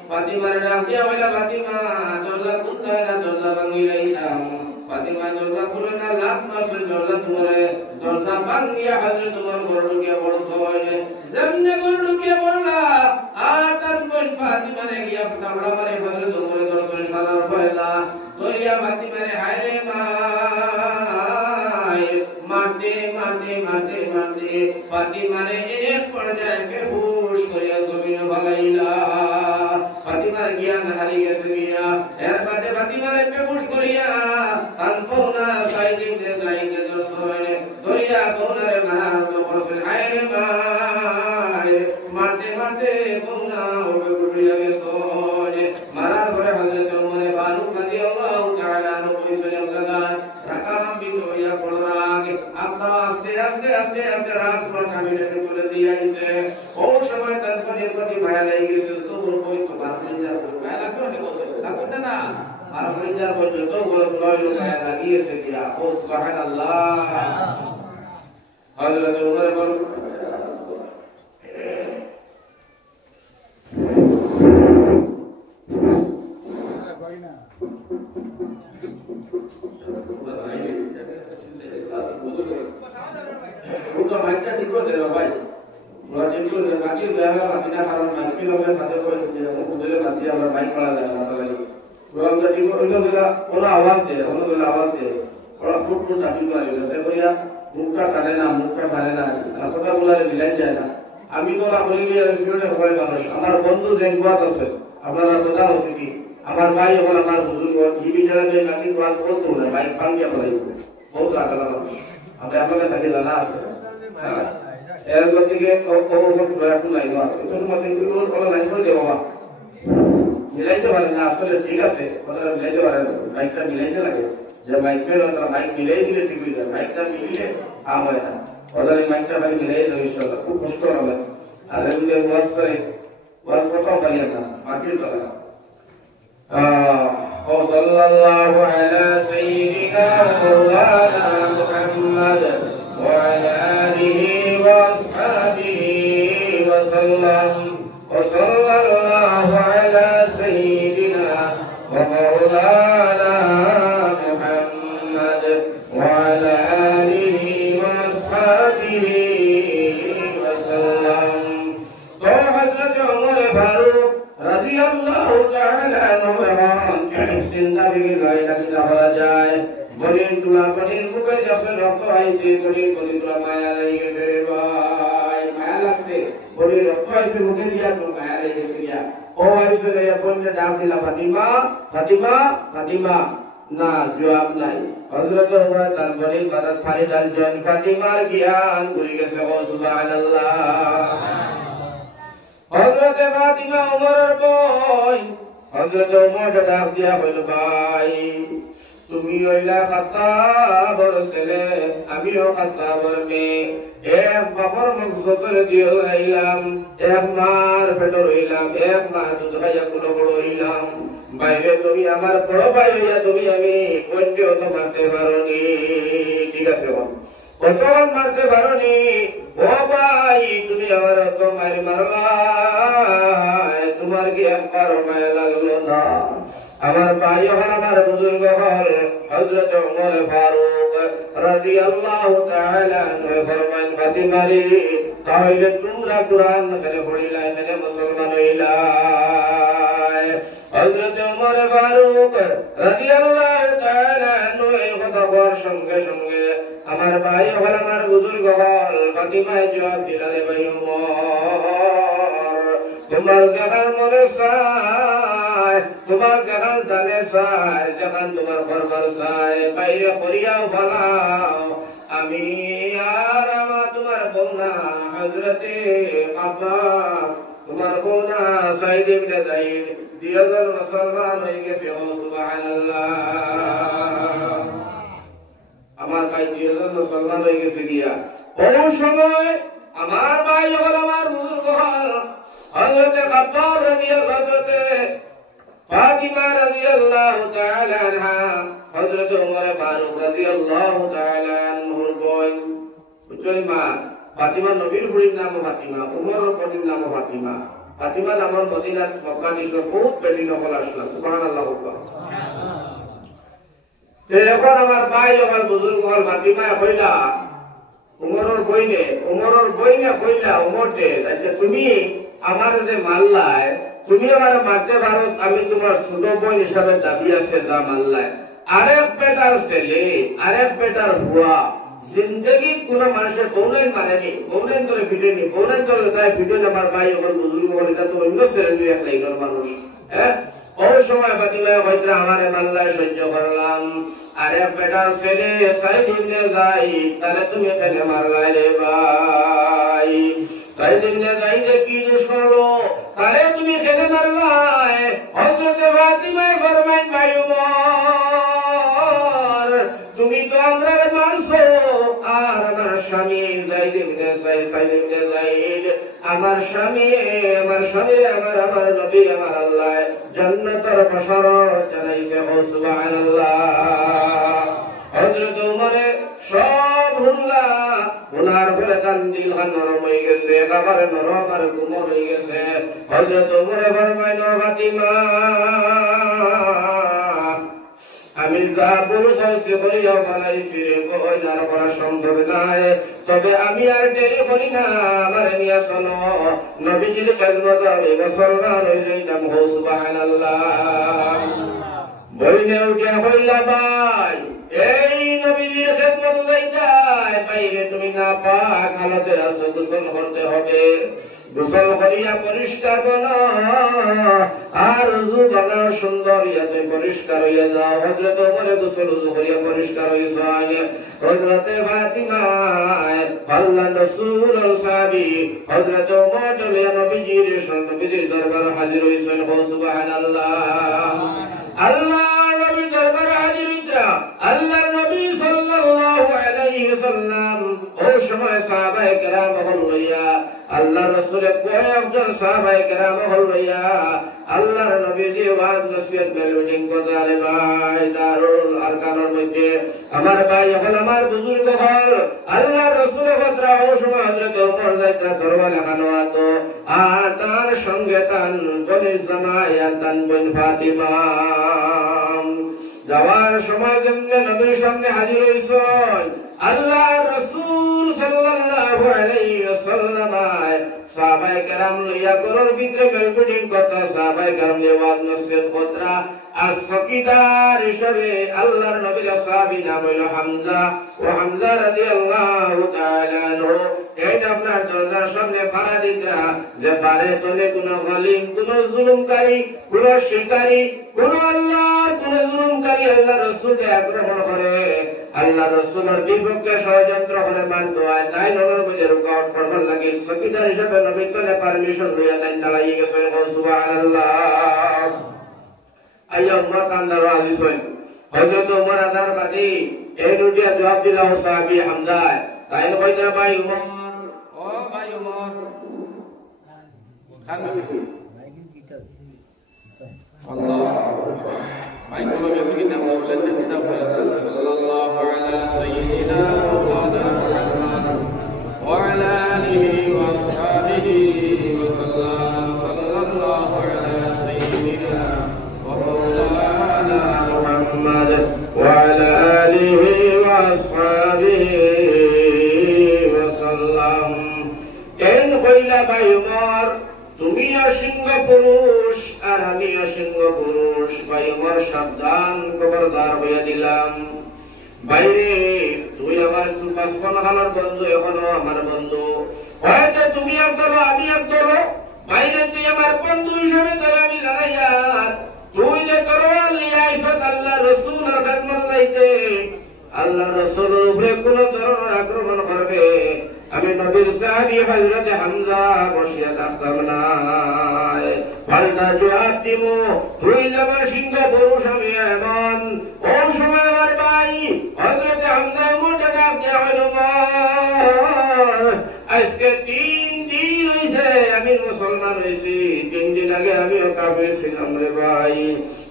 ফাতিমার ডাক দিয়া বলে ফাতিমা দরজা খুলতে না দরজা ভাঙিলাইতাম ফাতিমা দরজা খুলে না লাত মারছে দরজা ভাঙিয়া হযরত ওমর ঘরে ঢুকিয়া পড়ছে যেমনে ঘরে ঢুকিয়া পড়লা আর তার বোন ফাতিমারে গিয়া ফাটাবড়া মারে হযরত ওমর দর্শন সালার পয়লা দরিয়া ফাতিমারে হায় রে মারতে ফাতিমারে এক পর্যায়ে বেহুশ করিয়া জমিনে ফলাইলা ফাতিমার জ্ঞান হারিয়ে গেছে গিয়া এর বাদে ফাতিমারে বেহুশ করিয়া আনপৌনা সাইদ ইবনে যায়েদ দর্শনে দরিয়া পৌনারে মারার করছেন হায় রে মারতে পৌনা বেহুশ হইয়া গেছে মারার পরে হযরত ওমর ফারুক রাদিয়াল্লাহু তাআলা আনহু কইছেন গাদা রাকাম বিত হইয়া পড়রাগ আপনারা আস্তে রাত পুরো কামিনে তুলে দিয়ে আইছে ও সময় তার প্রতি মায়া লেগে গেছে তো বই তো বারবার যা মায়া লাগবে না আর পরিজার পর্যন্ত বড় মায়া লাগিয়েছে দিয়া ও সুবহানাল্লাহ হযরত ওমর বলেন ভাই না তো মাইকটা ঠিক করে দেবে ভাই ঠিক করে মাটির ব্যায়ামে মাটি না কারণ মাইকি লোকের হাতে করে দিতে বুঝলে মাটি আমরা মাইক করা যায় না তাহলে প্রোগ্রামটা ঠিক করে দিলে কোনো আওয়াজ দেয় ওরা খুব খুব চাকরি করে যাতে করিয়া মুখটা টানে না কথা বলে মিলাই যায় না আমি তো না বলি শুনে সবাই মানুষ আমার বন্ধু দেখবাত আছে আপনারা প্রধান অতিথি আমার ভাই এখন আমার বুজুর্গ টিভি চ্যানেলে নাকি ওয়াজ করতো না বাইক পাঙ্গিয়া বলাই বহুত রাখা মানুষ আমরা আপনাদের তাকে জানা আছে এর গতিকে একটু লাইন একটু মধ্যে কোনো লাইন করে দেবো বাবা মিলাইতে পারে না আসলে ঠিক আছে কথাটা মিলাইতে পারে বাইকটা মিলাইতে লাগে যে বাইকের বাইক মিলাই দিলে ঠিক হয়ে যায় বাইকটা মিলিয়ে আম হয় না ওদের মাইকটা ভাই মিলাই দিলে খুব কষ্ট হবে আর এগুলো ওয়াজ করতেও পারি না মাটির চলে না وصلى الله على سيدنا مولانا محمد وعلى آله وأصحابه وسلم وصلى الله على سيدنا ومولانا محمد وعلى آله وأصحابه وسلم حضرت عمر فاروق رضي الله تعالى عنه জিন্দাগি লাইলা হওয়া যায় বলিন বলিন মুখে যখন রক্ত আইছে বলিন তোলা মায়া লাগি গেছে রে ভাই মায়া লাগছে বলিন রক্ত আইছে মুখে দিয়া তো মায়া লাগি গেছে দিয়া ও আইছে রে বললে ডাক দিলা ফাতিমা না জবাব নাই হযরত ওমর তার বলিন কথা ফারি ডাল জন ফাতিমার জ্ঞান ভুলে গেছে ও সুবহানাল্লাহ হযরত ফাতিমা ওমরের বই হযরত ওমর ডাক দিয়া বলল ভাই তুমি হইলা খাত্তাবর ছেলে আমিও খাত্তাবর মেয়ে এক বাপর মকসদ করে দিয়ে হইলাম এক মার পেটে রইলাম এক মার দুধ খাইয়া বড় হইলাম বাইরে তুমি আমার বড় ভাই হইয়া তুমি আমি কন্যা তো মারতে পারোনি ঠিক আছে কত মারতে পারোনি ও ভাই তুমি আমার তো মারলা তোমার কি একবার মায়া লাগলো না আমার ভাই হল আমার বুজুর্গ হল হযরত ওমর ফারুক রাদিয়াল্লাহু তাআলা আনহু ফরমান ফাতিমা রে তাহলে তোমরা কুরআন করে পড়িলা এখানে মুসলমান হইলা হযরত ওমর ফারুক রাদিয়াল্লাহু তাআলা আনহু এই কথা বলার সঙ্গে সঙ্গে আমার ভাই হল আমার বুজুর্গ হল ফাতিমা জবাব দিলেন ভাই ওমর তোমার দেখার মনে চায় তোমার দেখার জানে চায় যখন তোমার ঘরবার চায় বাইরে করিয়াও ভালাও আমি আর আমার তোমার বোনা হযরতে আব্বাস তোমার বোনা সাইদ ইবনে যায়েদ দুইজন মুসলমান হয়ে গেছে ও সুবহানাল্লাহ আমার ভাই দুইজন মুসলমান হয়ে গেছে গিয়া ওই সময় আমার ভাই হল আমার বুজুর্গ হল হযরতে খাত্তাব হযরতে ফাতিমা রাদিয়াল্লাহু তাআলা আনহা হযরত ওমর ফারুক রাদিয়াল্লাহু তাআলা আনহুর বোন বুঝলি মা ফাতিমা নবীর বুড়ির নাম ফাতিমা ওমরের বুড়ির নাম ফাতিমা ফাতিমা নামের মদিনাত মক্কা নিসর বহুত বেটি নকল আসলো সুবহানাল্লাহ এখন আমার ভাই আমার বুজুর্গ হল ফাতিমা কইলা ওমরের বইনে কইলা ওমরতে আচ্ছা তুমি আমার যে মাল্লায় তুমি আমার মারতে পারো আমি তোমার ছোট বোন হিসাবে দাবি আছে যা মাল্লায় আরেক বেটার ছেলে আরেক বেটার বুয়া জিন্দগি কোন মানুষের বউনাই মারেনি বউনাই করে পিটেনি বউনাই করে তাই পিটেন আমার ভাই আমার বুজুর্গ বলে এটা তো অন্য ছেলে এক লাইনের মানুষ হ্যাঁ ওই সময় ফাতিমা হয়তো আমার মাল্লায় সহ্য করলাম আরেক বেটার ছেলে সাইদ ইবনে যায়েদ তাহলে তুমি এখানে মারলাই রে ভাই সাইদ ইবনে যায়েদ কি দোষ করলো তাহলে তুমি এখানে মারলাই হযরত ফাতিমা ফরমান ভাই ওমর তুমি তো আমরা মারছো আর আমার স্বামী সাইদ ইবনে যায়েদ আমার স্বামী আমার নবী আমার আল্লাহ জান্নাতের বশারত জানাইছে ও সুবহানাল্লাহ হযরত ওমরে সব হুল্লা ওনার ফলে তার দিল নরম হয়ে গেছে একেবারে নরম আর কোমল হয়ে গেছে হযরত ওমরে ফরমাইল ফাতিমা আমি যা ভুল করছি করিয়া বানাইছি রে কই আর করা সম্ভব নাই তবে আমি আর দেরি করি না আমার নিয়া শোনো নবীজির খেদমত আমি মুসলমান হই যাইতাম সুবহানাল্লাহ বইনে উঠে হইলা ভাই এই নবীজির খেদমত যাইতাই বাইরে তুমি না পাক হালতে আছো গোসল করতে হবে গোসল করিয়া পরিষ্কার বানা আর ওযু বানা সুন্দর ইয়াতে পরিষ্কার হইয়া যাও হযরত ওমর গোসল ওযু করিয়া পরিষ্কার হইছেন হযরত ফাতিমা আল্লাহর রাসূল সাহাবী হযরত ওমর চলে নবীজির দরবারে হাজির হইছেন সুবহানাল্লাহ আল্লাহ নবীর দরবারে হাজির হইরা আল্লাহ নবী সাল্লাল্লাহু আলাইহি ওয়াসাল্লাম ওই সময় সাহাবায়ে কেরাম হইয়া আল্লাহ রাসূলের কয়েকজন সাহাবায়ে কেরাম হইয়া আল্লাহর নবীজি ওয়াজ নসিহত মেলুটিং করতে ভাই দারুল আরকানের মধ্যে আমার ভাই এখন আমার বুজুর্গ হল আল্লাহ রাসূলের কথা ওই সময় হযরত ওমর যাইতা দরবার লাগানো আতো আর তার সঙ্গে তান বনি জামাই আর তান বোন ফাতিমা যাওয়ার সময় যেমনে নবীর সামনে হাজির হইছেন আল্লাহ রাসূল সাল্লাল্লাহু আলাইহি ওয়াসাল্লাম সাহাবায়ে কেরাম লইয়া গরুর ভিতরে বেলকুটিং কথা সাহাবায়ে কেরাম ওয়াজ নসিহত করা আর সকিদার হিসেবে আল্লাহর নবীর সাহাবী নাম হইল হামজা ও হামজা রাদিয়াল্লাহু তাআলা আনহু এটা আপনার দরজার সামনে ফাড়া দিতা যে বারে তলে কোন জালিম কোন জুলুমকারী কোন শিকারী কোন আল্লাহর কোন জুলুমকারী আল্লাহর রাসূলকে আক্রমণ করে আল্লাহ রাসূলের বিপক্ষে ষড়যন্ত্র করে মানতো হয় তাই নবীর মধ্যে রুকাওয়াট করবার লাগে সকিদার হিসেবে নবী তলে পারমিশন লইয়া তাই চালাইয়ে গেছেন সুবহানাল্লাহ আইয়া উমর কান্দার হাদিস হইল হযরত উমর আদার বাদী এই রুটিয়া জবাব দিলা সাহাবী হামজা তাই কইতা ভাই উমর ও ভাই উমর খান আল্লাহ ভাই কোন বেশি কিনা মুসলিম কিতাব সাল্লাল্লাহু আলা সাইয়্যিদিনা মাওলানা মুহাম্মদ ওয়া আলা আলিহি ওয়া আসহাবিহি ওয়া সাল্লাম সাল্লাল্লাহু আলা সাইয়্যিদিনা ওয়া মাওলানা মুহাম্মদ ওয়া আলা আলিহি ওয়া আসহাবিহি ওয়া সাল্লাম কেন কইলা ভাই উমর তুমি অসিংহ পুরুষ আর আমি অসিংহ পুরুষ ভাই আমার সাবধান খবরদার হইয়া দিলাম বাইরে তুই আমার 55 হাজার বন্ধু এখনো আমার বন্ধু হয়তো তুমি এক ধরো আমি এক ধরো বাইরে তুই আমার বন্ধু হিসেবে ধরে আমি জানাই আর তুই যে তরোয়াল নিয়ে আইছত আল্লাহ রাসূলের খেদমত লাইতে আল্লাহ রাসূলের উপরে কোন ধরনের আক্রমণ করবে আমি নবীর সাহাবী হযরত হামজা বসিয়া থাকতাম না পাল্টা জবাব দিব তুই যেমন সিংহ পুরুষ আমি এমন ওই সময় আমার ভাই হযরত হামজা মোটা ডাক দেয়া হইল আজকে 3 দিন হইছে আমি মুসলমান হইছি 3 দিন আগে আমিও কাফির ছিলাম রে ভাই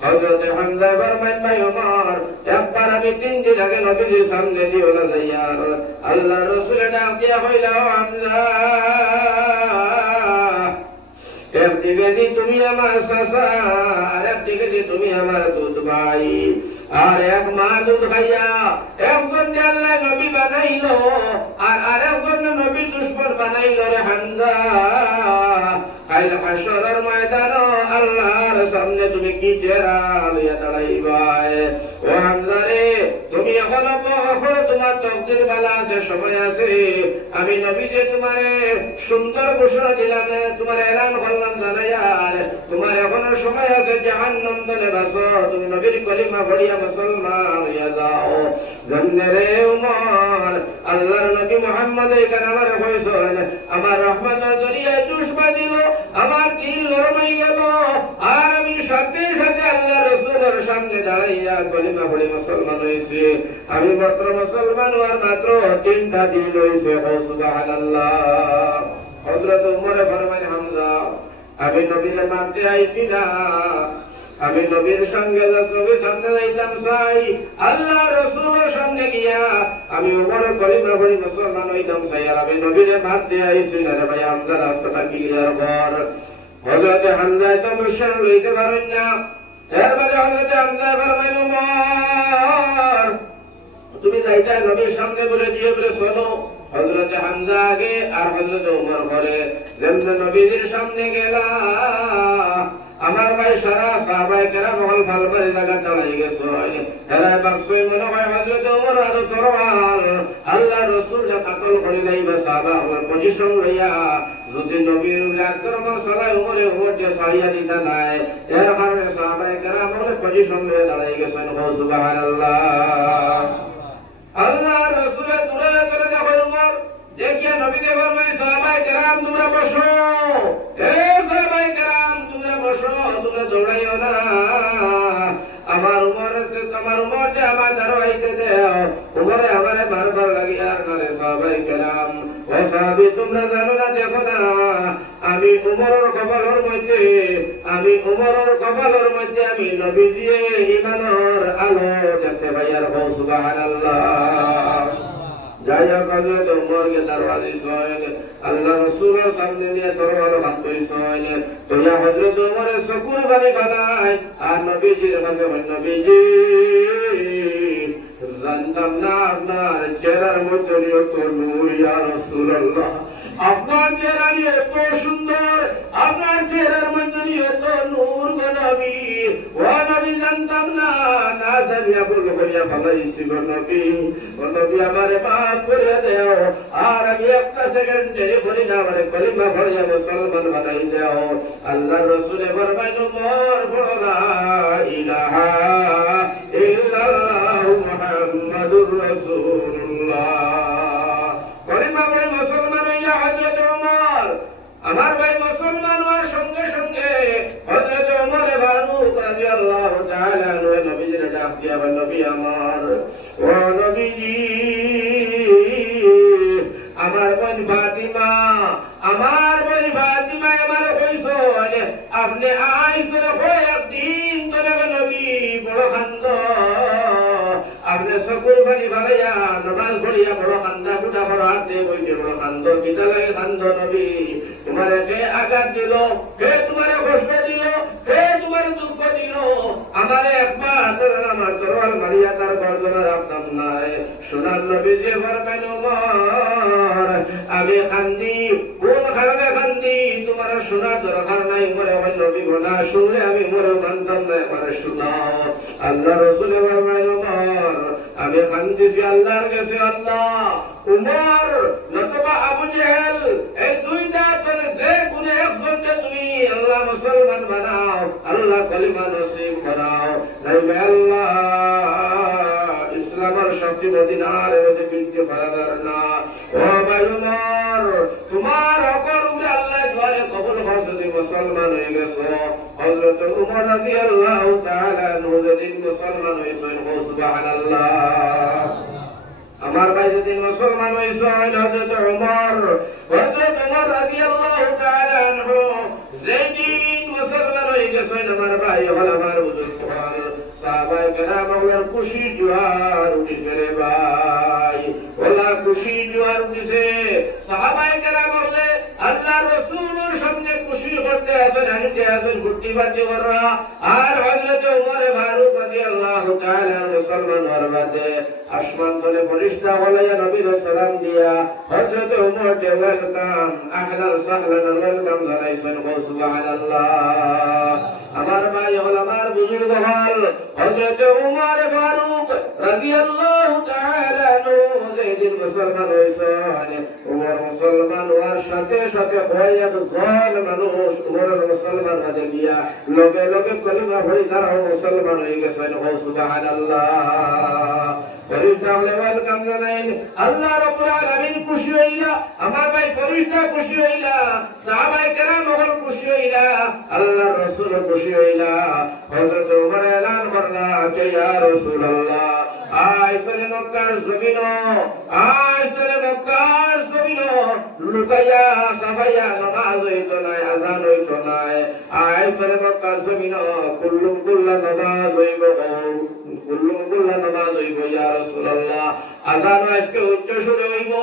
হযরত হামজা ফরমান ভাই ওমর একবার আমি 3 দিন আগে নবীর সামনে দিও না যাইয়া আল্লাহ রাসূল ডাক দেয়া হইল হামজা একদিকে যে তুমি আমার চাচা আর একদিকে যে তুমি আমার দুধ ভাই আর এক মা দুধ খাইয়া একজন আল্লাহ নবী বানাইলো আর আরেকজন নবীর দুশমন বানাইলো রে হামজা কাল হাশরের ময়দানে আল্লাহর সামনে তুমি কি চেহারা লইয়া দাঁড়াইবা ও হামজা রে তুমি এখনো তোমার তকদির বালা আছে সময় আছে আমি নবী যে তোমারে সুন্দর ঘোষণা দিলাম তোমার এলান করলাম জানাইয়ার তোমার এখনো সময় আছে জাহান্নাম থেকে বাঁচো তুমি নবীর কলিমা পড়িয়া মুসলমান হইয়া যাও জান্নে রে উমর আল্লাহর নবী মুহাম্মদ এখানে আমার কইছেন আমার রহমতের দরিয়ায় চুষমা দিল আমার দিল গরম হয়ে গেল আর আমি সাথে সাথে আল্লাহ রাসূলের সামনে দাঁড়াইয়া কলিমা পড়ি মুসলমান হইছি আমি মাত্র মুসলমান হওয়ার মাত্র 3টা দিন হইছে সুবহানাল্লাহ হযরত উমর ফরমান হামজা আমি নবীর মানতে আইছি না আমি নবীর সঙ্গে নবীর সামনে যাইতাম চাই আল্লাহ রাসূলের সামনে গিয়া আমি উমর কলিমা পড়ি মুসলমান হইতাম চাই আর আমি নবীর মানতে আইছি না রে ভাই হামজা রাস্তাটা ক্লিয়ার কর হযরত হামজা তো মুশরিক হইতে পারেন না এরপরে হযরত হামজা ফরমাইল ওমর তুমি যাইটা নবীর সামনে বলে দিয়ে বলে শোনো। হযরত হামজা আগে আর হযরত ওমর পরে। যেমন নবীর সামনে গেলা আমার ভাই সারা সাহাবায়ে কেরাম হল ভালবারে জায়গা দাঁড়াই গেছে। এরা বাক্সই মনে হয় হযরত ওমর আর তরওয়াল আল্লাহ রাসূল যা কাতল করিলাই বা সাহাবা ওর পজিশন লইয়া যদি নবীর আকরাম সাল্লাল্লাহু আলাইহি ওমরকে সারিয়া দিতা নাই এর কারণে সাহাবায়ে কেরাম ওর পজিশন লইয়া দাঁড়াই গেছে। সুবহানাল্লাহ। আল্লাহ রাসূলের দূরে করে দেখো ওমর দেখিয়া নবীকে ফরমায় সাহাবায়ে কেরাম তোমরা বসো। হে সাহাবায়ে কেরাম তোমরা বসো, তোমরা দৌড়াইও না। আমার উমর যে আমার দাঁড়াইতে দেও উমরে আমারে বারবার লাগিয়া নারে সাহাবায়ে কেরাম ও সাহাবী তোমরা জানো না দেখো না আমি উমরের কপালের মধ্যে আমি নবীজি ঈমানের আলো দেখতে পাই। আর সুবহানাল্লাহ। যাই হোক হযরত ওমরকে দরওয়াজে সয়েন আল্লাহ রাসূলের সামনে নিয়ে দরওয়াজা হাত কইছেন তো ইয়া হযরত ওমরের চকুর পানি ফেলায় আর নবীজির কাছে নবীজি জানতাম না আপনার চেহারার মধ্যে এত নূর ইয়া রাসূলুল্লাহ, আপনার চেহারা এত সুন্দর, আপনার চেহারার মধ্যে এত নূর গো নবী। ও নবী জানতাম না, না জানিয়া ভুল করিয়া ফেলাইছি গো নবী। ও নবী আমারে মাফ করে দেও আর আমি একটা সেকেন্ড দেরি করি না, আমারে কলিমা পড়িয়া মুসলমান বানাই দেও। আল্লাহ রাসূলে ফরমাইল মোর পড়ো লা ইলাহা ইল্লাল্লাহু মুহাম্মাদুর রাসূলুল্লাহ। কলিমা পড়ে মুসলমান হইয়া হযরত ওমর আমার ভাই মুসলমান হওয়ার সঙ্গে সঙ্গে হযরত ওমর ফারুক রাদিয়াল্লাহু তাআলা আনহু নবীজির ডাক দিয়া বলেন নবী আমার, ও নবীজি আমার বোন ফাতিমা আমার কইছো আপনি আই করে হয় একদিন তোরে নবী বড় কান্দ আপনি সকল পানি ভালাইয়া নামাজ পড়িয়া বড় কান্দা ফুটা বড় হাত দিয়ে বইতে বড় কান্দ কিতা লাগে কান্দ নবী। তোমারে কে আঘাত দিল, কে তোমারে কষ্ট দিল, কে তোমারে দুঃখ দিল, আমারে একবার আমার তরোয়াল মারিয়া তার গর্দনা রাখতাম নাই। সোনার নবী যে ফরমাইল ওমর আমি কান্দি কোন কারণে কান্দি তোমার শোনার দরকার নাই, মরে আমার নবী গোনা শুনলে আমি মরে কান্দতাম না, আমার শোনাও। আল্লাহ রাসূল ফরমাইল ওমর আমি কান্দিছি আল্লাহর কাছে, আল্লাহ উমর নতুবা আবু জেহেল এই দুইটা করে যে কোন একজনকে তুমি আল্লাহ মুসলমান বানাও, আল্লাহ কালিমা নসিব করাও, তাইলে আল্লাহ ইসলামের শক্তি মদিনার মধ্যে বিদ্যে পারাদার না। ও ভাই উমর তোমার হকর উপরে আল্লাহ দোয়ারে কবুল করতে মুসলমান হয়ে গেছো। হযরত উমর রাদিয়াল্লাহু তাআলা আনহু যেদিন মুসলমান হইছেন সুবহানাল্লাহ। আমার ভাই যেদিন মুসলমান হইছেন হযরত উমর রাদিয়াল্লাহু তাআলা আনহু যেদিন মুসলমান হয়ে গেছেন আমার ভাই হল আমার বুজুর্গ সাহাবায়ে কেরামের খুশি জোয়ার উঠিছে রে ভাই, ওলা খুশি জোয়ার উঠিছে। সাহাবায়ে কেরাম বলে আল্লাহ রাসূলের সামনে খুশি করতে আসেন, হাঁটতে আসেন, ফুটি বাতি করা। আর হযরত ওমর ফারুক রাদিয়াল্লাহু তাআলা মুসলমান হওয়ার বাদে আসমান তলে ফেরেশতা বলাইয়া নবীর সালাম দিয়া হযরত ওমর কে ওয়েলকাম আহলান সাহলান ওয়েলকাম জানাইছেন। সুবহানাল্লাহ। আমার ভাই হল আমার বুজুর্গ হল হযরত ওমর ফারুক রাদিয়াল্লাহু তাআলা আনহু যেদিন মুসলমান হইছেন ওমর মুসলমান হওয়ার সাথে সাথে কয়েকজন মানুষ ওমরের মুসলমান হয়ে গিয়া লগে লগে কলিমা পড়ে তারাও মুসলমান হয়ে গেছেন। সুবহানাল্লাহ। ফেরেশতা ওয়েলকাম জানাইন, আল্লাহ রাব্বুল আলামিন খুশি হইলা, আমার ভাই ফেরেশতা খুশি হইলা, সাহাবায়ে কেরাম খুশি হইলা, আল্লাহ রাসূল খুশি হইলা। হযরত ওমর এলান করলা যে ইয়া রাসূলুল্লাহ আজ তোরে মক্কার জমিন, আজ তোরে মক্কার জমিন লুকাইয়া সাবাইয়া নামাজ হইতো নাই, আযান হইতো নাই, আজ তোরে মক্কার জমিন কুল্লুম কুল্লা নামাজ হইব, কুল্লুম কুল্লা নামাজ হইব ইয়া রাসূলুল্লাহ। আযান আজকে উচ্চ সুরে হইব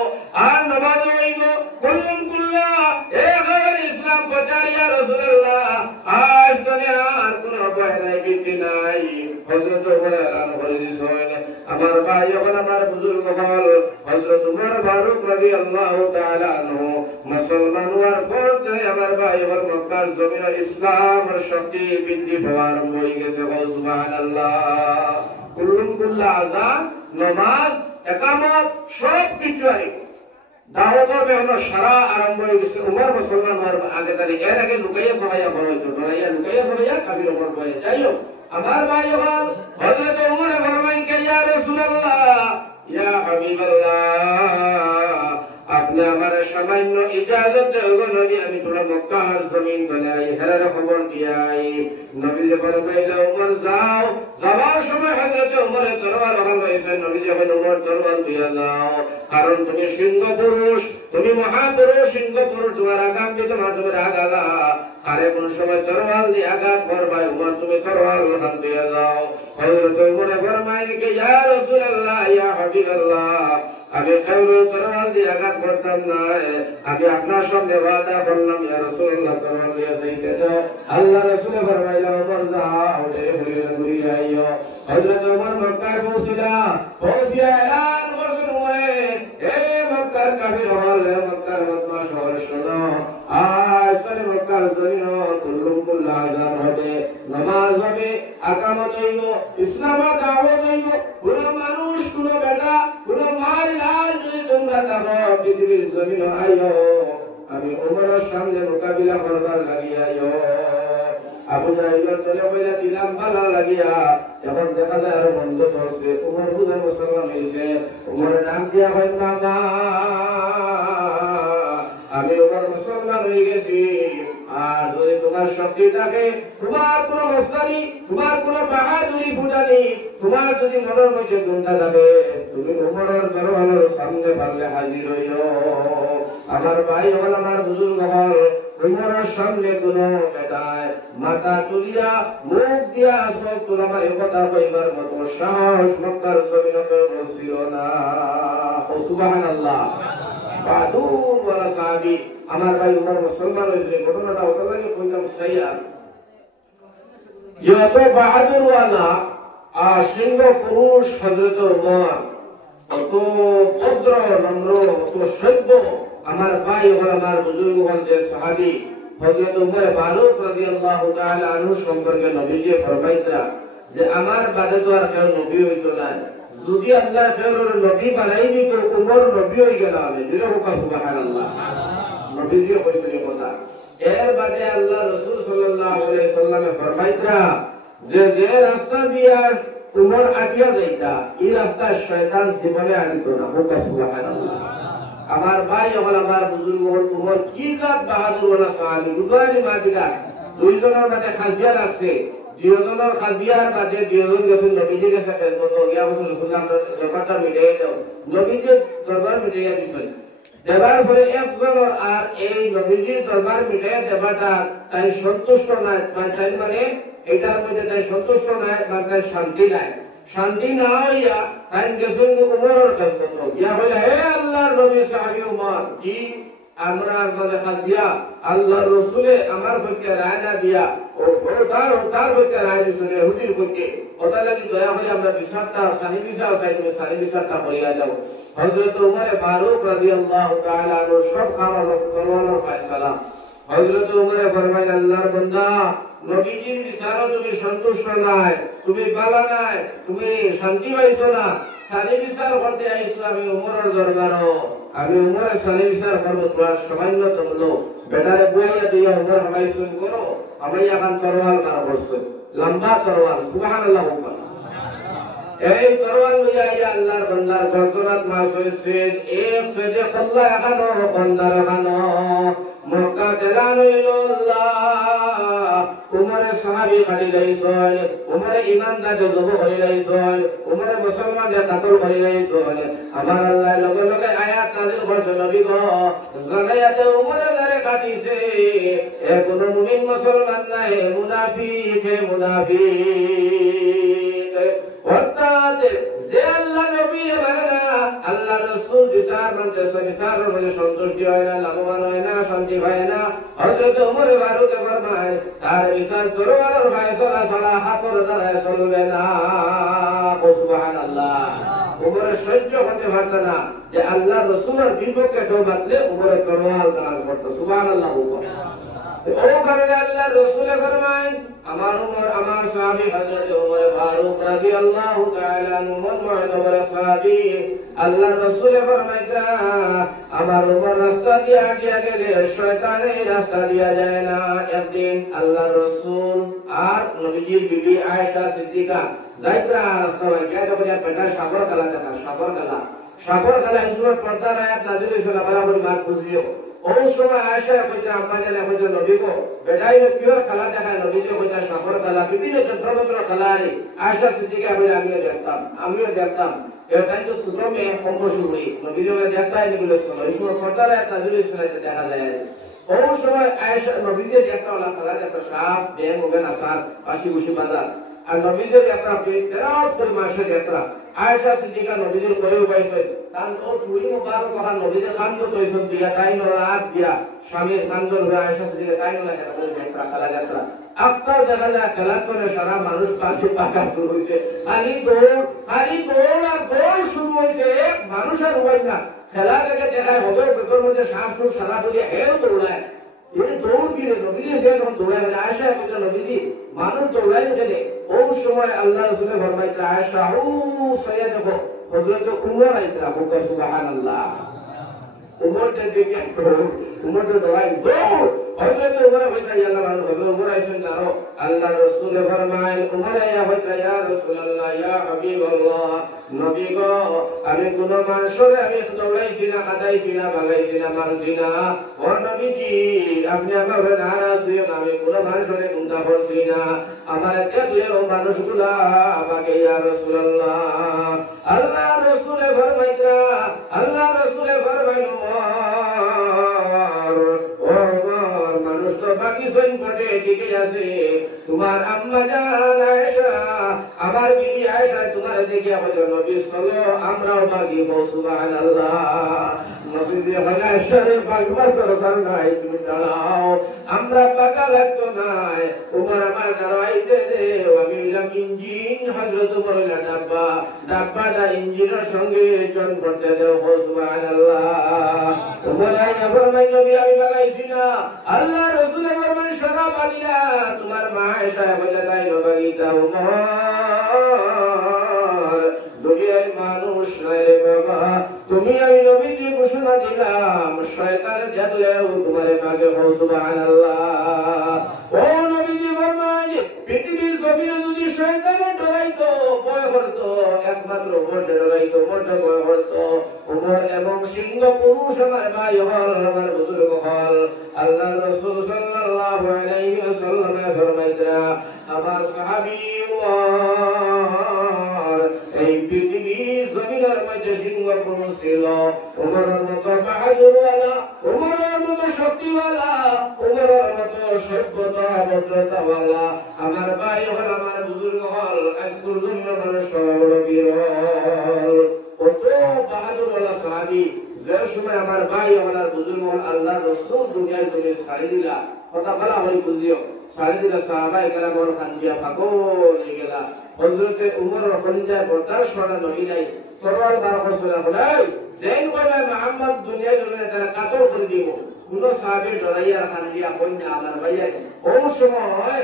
আর নামাজ হইব কুল্লুম কুল্লা এভাবে ইসলাম প্রচার ইয়া রাসূলুল্লাহ। আজ দুনিয়ার কোনো ভয় নাই, ভীতি রাদিয়াল্লাহু তাআলা আনহু মুসলমান হওয়ার পর থেকে আমার ভাই ওর মক্কার জমিনে ইসলামের শক্তি বৃদ্ধি পাওয়া আরম্ভ হয়ে গেছে। সুবহানাল্লাহ। কুল্লা আযান, নামাজ, ইকামত সব কিছু আই দাওয়াতের মেহনত সারা আরম্ভ হয়ে গেছে। উমর মুসলমান হওয়ার আগে তারিখ এর আগে লুকাইয়া সবাইয়া বড় হইতো, ডরাইয়া লুকাইয়া সবাইয়া কাবির ওপর হয়ে যাই হোক। আমার ভাই হল হযরত উমর ফরমাইন কে ইয়া রাসূলুল্লাহ, ইয়া হাবিবাল্লাহ, আপনি আমার সামান্য ইজাজত দেবেন নবী, আমি পুরো মক্কার জমিন গলাই হেরার খবর দিয়াই। নবী ফরমাইলেন উমর যাও। যাওয়ার সময় হযরত উমরের তরবার ওখানে রয়েছে। নবী যখন উমর তরবার দিয়া যাও, কারণ তুমি সিংহ পুরুষ, তুমি মহাপুরুষ, সিংহ পুরুষ, তোমার আগাম কি তোমার আগালা আরে কোন সময় তরবাল দিয়ে আঘাত করবা, উমর তুমি তরবাল ওখান দিয়া যাও। হযরত উমরে ফরমাইলেন কে ইয়া রাসূলুল্লাহ, ইয়া হাবিবাল্লাহ, আমি খায়রুল তরবাল দিয়ে আঘাত করতাম না, আমি আপনার সঙ্গে ওয়াদা করলাম ইয়া রাসূলুল্লাহ তরবাল দিয়ে যাইতে দাও। আল্লাহ রাসূল ফরমাইলেন উমর যাও, দেরি হইলে ঘুরে আইও। হযরত উমর মক্কায় পৌঁছিয়া এলান করলেন উমরে, হে মক্কার কাফির হল, মক্কার বদমাশ হল, শোনো আজ তোরে মক্কার জমিন কুল্লা আযান হবে, নামাজ হবে, ইকামত হইব, ইসলামের দাওয়াত হইব। কোন মানুষ, কোন বেটা, কোন মার লাল যদি তোমরা থাকো পৃথিবীর জমিন আইও, আমি উমরের সামনে মোকাবিলা করবার লাগিয়া আইও। আবু জাহেলের তলে কইরা দিলাম বালা লাগিয়া, যখন দেখা যায় আরো বন্ধ করছে, উমর বুঝে মুসলমান হয়েছে। উমরের নাম দিয়া হয় মামা, আমি উমর মুসলমান হয়ে গেছি। আর যদি তোমার শক্তি থাকে, তোমার কোন মস্তানি, তোমার কোন বাহাদুরি ফুটানি, তোমার যদি মনের মধ্যে গুণটা যাবে, তুমি উমরের দরবারের সামনে পারলে হাজির হইও। আমার ভাই হল, আমার বুজুর্গ হল, উমরের সামনে কোন বেটায় মাথা তুলিয়া মুখ দিয়া সব তোমার এই কথা কইবার মতো সাহস মক্কার জমিনে ছিল না। সুবহানাল্লাহ। বাহাদুর বলা সাহাবী আমার ভাই উমর মুসলমান হয়েছিল। ঘটনাটা ওটা লাগে কইলাম সাইয়ার, যত বাহাদুর ওয়ালা সিংহ পুরুষ হযরত উমর, অত ভদ্র নম্র, অত সভ্য আমার ভাই হল, আমার বুজুর্গ হল যে সাহাবী হযরত উমর ফারুক রাদিয়াল্লাহু তাআলা আনহু সম্পর্কে নবীজি ফরমাইতরা যে আমার বাদে তো আর কেউ নবী হইতো না, যদি আল্লাহ ফেরর নবী বানাইনি তো উমর নবী হয়ে গেল। আমি দিলে হোক সুবহানাল্লাহ। নবীজি কইছেন কথা। এর বাদে আল্লাহ রাসূল সাল্লাল্লাহু আলাইহি সাল্লামে ফরমাইতরা যে যে রাস্তা দিয়া উমর আটিয়া যাইতা, এই রাস্তা শয়তান জীবনে আনিত না। হোক সুবহানাল্লাহ। আমার ভাই হল, আমার বুজুর্গ হল, উমর কি জাত বাহাদুর ওলা সাহাবী। বুঝানি মাটিকা দুইজনের বাদে খাজিয়ার আছে, দুইজনের খাজিয়ার বাদে দুইজন গেছেন নবীজির কাছে কত গিয়া বলছেন রাসূলুল্লাহ আমরা দরবারটা মিটাইয়া দাও। নবীজি দরবার মিটাইয়া দিছেন। দেবার পরে একজনের আর এই নবীজির দরবার মিটাইয়া দেবাটা তাই সন্তুষ্ট নাই, মানে এটার মধ্যে তাই সন্তুষ্ট নাই, মানে তাই শান্তি নাই। শান্তি না হইয়া তাই গেছেন উমরের কাছে গিয়া বলে, হে আল্লাহর নবী সাহাবী উমর, কি আমরা আপনাদের খাজিয়া আল্লাহর রাসূলে আমার পক্ষে রায় না দিয়া ও তার পক্ষে রায় দিয়েছেন ইহুদির পক্ষে, ওটা লাগি দয়া করে আমরা বিচারটা সাহি বিচার চাই, তুমি সাহি বিচারটা করিয়া যাও। হযরত উমর ফারুক রাদিয়াল্লাহু তাআলা আনহু সব খাওয়ার করওয়ানোর ফয়সালা। হযরত উমরে ফরমায়, আল্লাহর বান্দা, নবীজির বিচারও তুমি সন্তুষ্ট নাই, তুমি বালা নাই, তুমি শান্তি পাইছো না, সানি বিচার করতে আইছো আমি উমরের দরবারও, আমি উমরের সানি বিচার করবো, তোমার সামান্যতম লোক বেটারে বুয়াইয়া দিয়া উমর হামাইছুন করো, আমি এখন তরোয়াল বার করছো, লম্বা তরোয়াল। সুবহানাল্লাহ। এই তরোয়াল লইয়া আল্লাহর বান্দার গর্দনাত মাস হয়েছে, এক সাইডে আল্লাহ এখানো বান্দার এখানো মক্কা দেলান আল্লাহ। উমরে সাহাবী গাড়ি লাইছয়, উমরে ইমানদারকে জব করে লাইছয়, উমরে মুসলমানকে কাতল করে লাইছয়। আমার আল্লাহ লগে লগে আয়াত নাযিল করছে, নবী গো জানায়াতে উমরে দারে কাটিছে, এ কোন মুমিন মুসলমান নাই, মুনাফিক মুনাফিক। অর্থাৎ যে আল্লাহ নবী মানে না, আল্লাহ রাসূল বিচার মানতেছে, বিচারের মধ্যে সন্তুষ্টি হয় না, লাভবান হয় না, শান্তি হয় না। হযরত ওমর ফারুক ফরমায়, তার বিচার তরবারের ফয়সালা ছাড়া হাতের দ্বারা চলবে না। সুবহানাল্লাহ। ওমর সহ্য করতে পারত না যে আল্লাহ রাসূলের বিপক্ষে কেউ বাতলে উপরে তরোয়াল দাঁড় করতো সুবহানাল্লাহ। ও কারণে আল্লাহ রাসূলে ফরমায় আমার উমর আমার সাহাবী হযরত উমর ফারুক রাদিয়াল্লাহু তাআলা আনহু মুআতাবার সাহাবী আল্লাহ রাসূলে ফরমাইতা আমার উমর রাস্তা দিয়ে আগিয়ে গেলে শয়তান এই রাস্তা দিয়ে যায় না। একদিন আল্লাহ রাসূল আর নবীজির বিবি আয়েশা সিদ্দিকা যাইতা রাস্তা গিয়ে বলে বেটা সাগর খেলা দেখা সাগর খেলা ইসলামের পর্দার আয়াত নাযিল হয়েছিল বরাবর মার বুঝিও। ওই সময় আয়েশা কইতা আম্মা জানে কইতা নবী গো বেটাই পিওর খেলা দেখা নবী যে কইতা সাগর খেলা বিভিন্ন যন্ত্রমন্ত্র খেলা রে আয়েশা সিদ্দিকা বলে আমিও দেখতাম এটাই তো সূত্র মে কম শুনি নবী যে দেখতাই নি বলে শুনো এই সময় পর্দার আয়াত নাযিল হয়েছিল দেখা যায়। ওই সময় আয়েশা নবী যে দেখতা ওলা খেলা দেখতা সাপ ব্যাং ওবেন আসার পাশি উশি বাজার আর নবীদের যাত্রা বিরাট পরিমাণে যাত্রা আয়েশা সিদ্দিকা নবীদের করে উপাইছে তান তো তুই মুবারক কথা নবীদের খান তো কইছেন দিয়া তাই নরাত দিয়া স্বামীর খানদর হয়ে আয়েশা সিদ্দিকা তাই নলা যাত্রা খেলা যাত্রা আপনার দেখা যায় খেলা করে সারা মানুষ পাশে পাকা শুরু হয়েছে খালি দৌড় আর দৌড় শুরু হয়েছে মানুষের উপায় না খেলা থেকে দেখায় হবে ভেতর মধ্যে সাপ সুর সারা বলিয়া হেও দৌড়ায় এই দৌড় দিলে নবীজি সে যখন দৌড়ায় আয়েশা কইতা নবীজি মানুষ দৌড়ায় কেন। ওই সময় আল্লাহ রাসূলের ফরমাইতে আয়েশা ও সৈয়দ দেখো হযরত উমর আইতা বলতে সুবহানাল্লাহ উমরকে দেখে উমর তো দৌড়ায় দৌড় হযরত উমর কইতা আল্লাহ মানুষ হযরত উমর আইছেন জানো আল্লাহ রাসূল ফরমায় উমর ইয়া কইতা ইয়া রাসূলুল্লাহ ইয়া হাবিবাল্লাহ নবী গো আমি কোন মানুষরে আমি দৌড়াইছি না কাদাইছি না ভাগাইছি না মারছি না ও নবীজি আপনি আমার নারাজ হয়ে আমি কোন মানুষরে গুনাহ করছি না আমার দেখলে ও মানুষগুলা আমাকে ইয়া রাসূলুল্লাহ আল্লাহ রাসূলে ফরমাইতা আল্লাহ রাসূলে ফরমাইলো মানুষ তো বাকি সইন পড়ে ঠিকই আছে তোমার আম্মা জান আয়েশা আমার বিবি আয়েশা তোমার দেখিয়া হযরত নবী সাল্লাল্লাহু আমরাও বাকি সুবহানাল্লাহ নবী দিয়ে আয়েশারে বাগবার দরকার নাই তুমি দাঁড়াও আমরা পাকা লাগতো নাই উমর আমার দাঁড়াইতে দে আমি হলাম ইঞ্জিন হযরত উমর হলো ডাব্বাটা ইঞ্জিনের সঙ্গে জন করতে দেও সুবহানাল্লাহ উমর আইয়া ফরমাই নবী আমি বাগাইছি না আল্লাহ রাসূল ফরমান শোনা পাবি না তোমার মা আয়েশা বলে তাই নবীতা উমর দুনিয়ার মানুষ রে বাবা তুমি আমি নবীকে ঘোষণা দিলাম শয়তানের জাদুলেও তোমারে ভাগে হও সুবহানাল্লাহ। ও নবীজি ফরমান পৃথিবীর জমিনে যদি শয়তানের ডরাইতো ভয় করতো একমাত্র ওমর ডরাইতো ওমরটা ভয় করতো ওমর এবং সিংহ পুরুষ আমার ভাই হল আমার বুজুর্গ হল আল্লাহ রাসূল সাল্লাল্লাহু আলাইহি ওয়াসাল্লাম ফরমাইতরা আমার সাহাবী ওমর এই পৃথিবীর জমিনের মধ্যে সিংহ পুরুষ ছিল ওমরের মতো বাহাদুরওয়ালা ওমরের মতো শক্তিওয়ালা ওমরের মতো সভ্যতা ভদ্রতাওয়ালা আমার ভাই হল আমার বুজুর্গ হল আজকুল দুনিয়ার মানুষ বড় বীর হল কত বাহাদুরওয়ালা সাহাবী যে সময় আমার ভাই আমার বুজুর্গ হল আল্লাহ রাসূল দুনিয়ায় তুমি ছাড়ি দিলা কথা বলা হয় বুঝিও ছাড়ি দিলা সাহাবায়ে কেরাম বড় কান্দিয়া পাগল হয়ে গেলা হযরত উমর খলিফায় বরদাস্ত করার নবী নাই তরবারি বার করছিলেন বলে যেন কইবে মুহাম্মদ দুনিয়ার জন্য তারা কাতর করে দিব কোন সাহাবী ডরাইয়া কান্দিয়া কইনা আমার ভাইয়া ওই সময়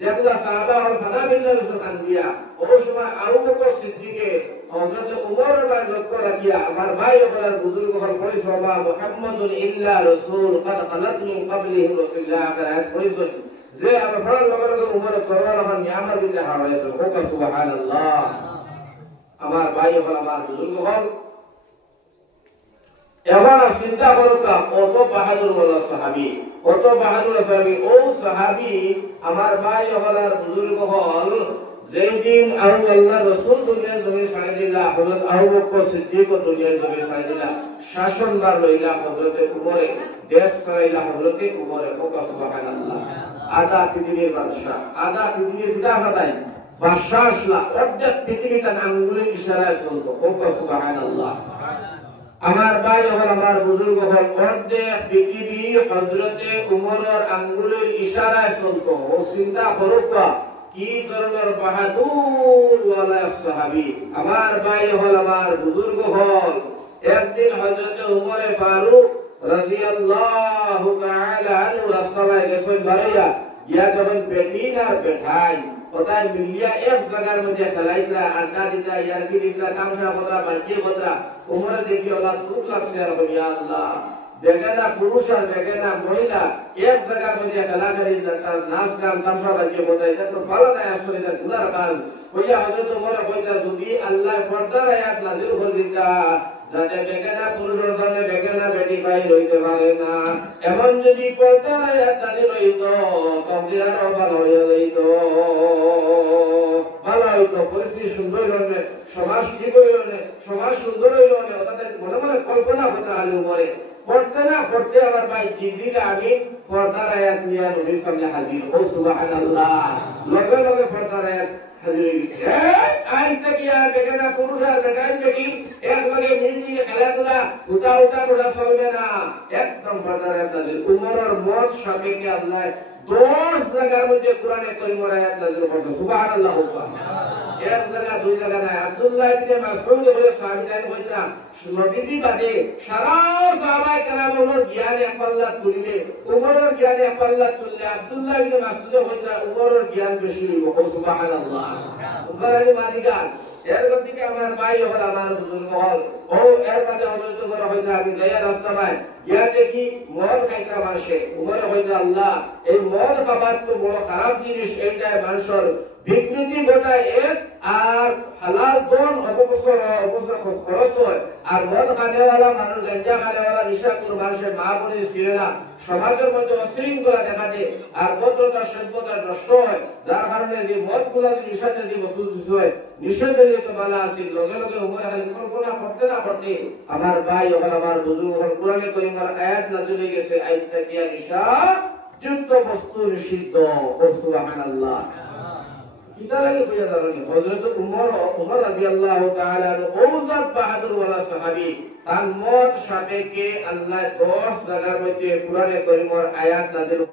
দেখলা সাহাবা আর ফাদা বিল্লাহ কান্দিয়া ওই সময় আবু বকর সিদ্দিকে হযরত উমরের বার লক্ষ্য রাখিয়া আমার ভাই ওনার বুজুর্গ হল পরিশ্রম মুহাম্মাদুন ইল্লা রাসূল قد خلت من قبله رسول আয়াত পরিশ্রম যে আমার ফরল লগর উমর তরবারি হল নিয়ামত বিল্লাহ হাওয়াইছে হোক সুবহানাল্লাহ। আমার ভাই হল আমার বুজুর্গ হল এবার চিন্তা করুকা কত বাহাদুর ওয়ালা সাহাবী কত বাহাদুর সাহাবী ও সাহাবী আমার ভাই হল আর বুজুর্গ হল যেদিন আল্লাহ রাসূল দুনিয়ার জমি ছাড়ি দিলা হযরত আবু বকর সিদ্দিক দুনিয়ার জমি ছাড়ি দিলা শাসনদার লইলা হযরত উমরে দেশ ছাড়িলা হযরত উমরে হোক সুবহানাল্লাহ। আদা পৃথিবীর বাদশা আদা পৃথিবীর পিতা মাতাই বাদশা আসলা অর্ধেক পৃথিবীটা আঙ্গুলের ইশারায় চলতো হোক সুবহানাল্লাহ। আমার ভাই হল আমার বুজুর্গ হল অর্ধেক পৃথিবী হযরত উমরের আঙ্গুলের ইশারায় চলতো ও চিন্তা করুকা কি ধরনের বাহাদুর ওয়ালা সাহাবী। আমার ভাই হল, আমার বুজুর্গ হল। একদিন হযরত উমর ফারুক রাদিয়াল্লাহু তাআলা আনহু রাস্তায় গেছেন বাড়িয়া, ইয়া যখন বেটিন আর বেঠাই ওটাই মিলিয়া এক জায়গার মধ্যে খেলাইতরা, আড্ডা দিতা, ইয়ারকি দিতা, তামসা করা, বাচ্চি করা। উমরে দেখি ওলা দুঃখ লাগছে, আর ইয়া আল্লাহ, দেখে না পুরুষ আর দেখে না মহিলা এক জায়গার মধ্যে খেলা খেলি, নাচ গান তামসা বাচ্চি করা, এটা তো ভালো নাই। আসলে এটা গুনার কাজ হইয়া হযরত উমরে কইতা, যদি আল্লাহ পর্দার আয়াত নাযিল করে দিতা যাতে বেগানা পুরুষের সামনে বেগানা বেটি ভাই রইতে পারে না, এমন যদি পর্দার আয়াত নাযিল হইত তকদির আরো ভালো হইয়া যাইত, ভালো হইতো, পরিস্থিতি সুন্দর হইল, সমাজ ঠিক হইল, সমাজ সুন্দর হইল। তাদের মনে মনে কল্পনা হতে হলে উপরে পড়তে না পড়তে আমার ভাই জিবরিল আমিন পর্দার আয়াত নিয়ে নবীর সামনে হাজির। ও সুবহানাল্লাহ, লগে লগে পর্দার আয়াত হাজির হয়ে গেছে। আজ থেকে আর বেগানা পুরুষ আর বেটাই বেটি একবারে মিলমিলে খেলাধুলা উঠা উঠা ওটা চলবে না, একদম পর্দার আয়াত নাযিল। উমরের মত সাপেক্ষে আল্লাহ 10 জায়গার মধ্যে কোরআনে কারীমের আয়াত নাযিল করেছে। সুবহানাল্লাহ। এক জায়গা দুই জায়গা না। আব্দুল্লাহ ইবনে মাসউদ বলে সাহাবীদের কইরা নবীজি বাদে সারা সাহাবায়ে কেরামের জ্ঞান এক পাল্লা তুললে, উমরের জ্ঞান এক পাল্লা তুললে আব্দুল্লাহ ইবনে মাসউদ কইরা উমরের জ্ঞান বেশি হইব। সুবহানাল্লাহ। উমরের মালিকান এর গতিকে আমার ভাই হল, আমার বুজুর্গ হল। ও এর বাদে হযরত উমর কইরা আমি যাইয়া রাস্তা পাই ইয়া দেখি মদ খাইরা মাসে। উমর কইরা আল্লাহ, এই মদ খাবার তো বড় খারাপ জিনিস, এইটা মানুষের বিকৃতি ঘটায় এক, আর হালাল ধন অপচয় খরচ হয়। আর মদ খানেওয়ালা মানুষ, গাঁজা খানেওয়ালা, নিশাখোর মানুষের মা বোনের ছিল না, সমাজের মধ্যে অশৃঙ্খলা দেখা দেয়, আর ভদ্রতা সভ্যতা নষ্ট হয়। যার কারণে যে মদ গুলা নিষেধ যদি বস্তু হয়, নিষেধ তো বালা আসিল। লগে লগে উমরে খালি কল্পনা করতে না করতে আমার ভাই হল, আমার বুজুর্গ হল, কোরআনে কারীমের আয়াত নাযিল হয়ে গেছে, আয়াত থেকে নিশা যুক্ত বস্তু নিষিদ্ধ। সুবহানাল্লাহ। কিতা লাগে কইয়া জানেন, হযরত উমর রাদিয়াল্লাহু তাআলা ওজাত বাহাদুর ওয়ালা সাহাবী, তার মত সাপেক্ষে আল্লাহ 10 জায়গার মধ্যে কোরআনে কারীমের আয়াত নাযিল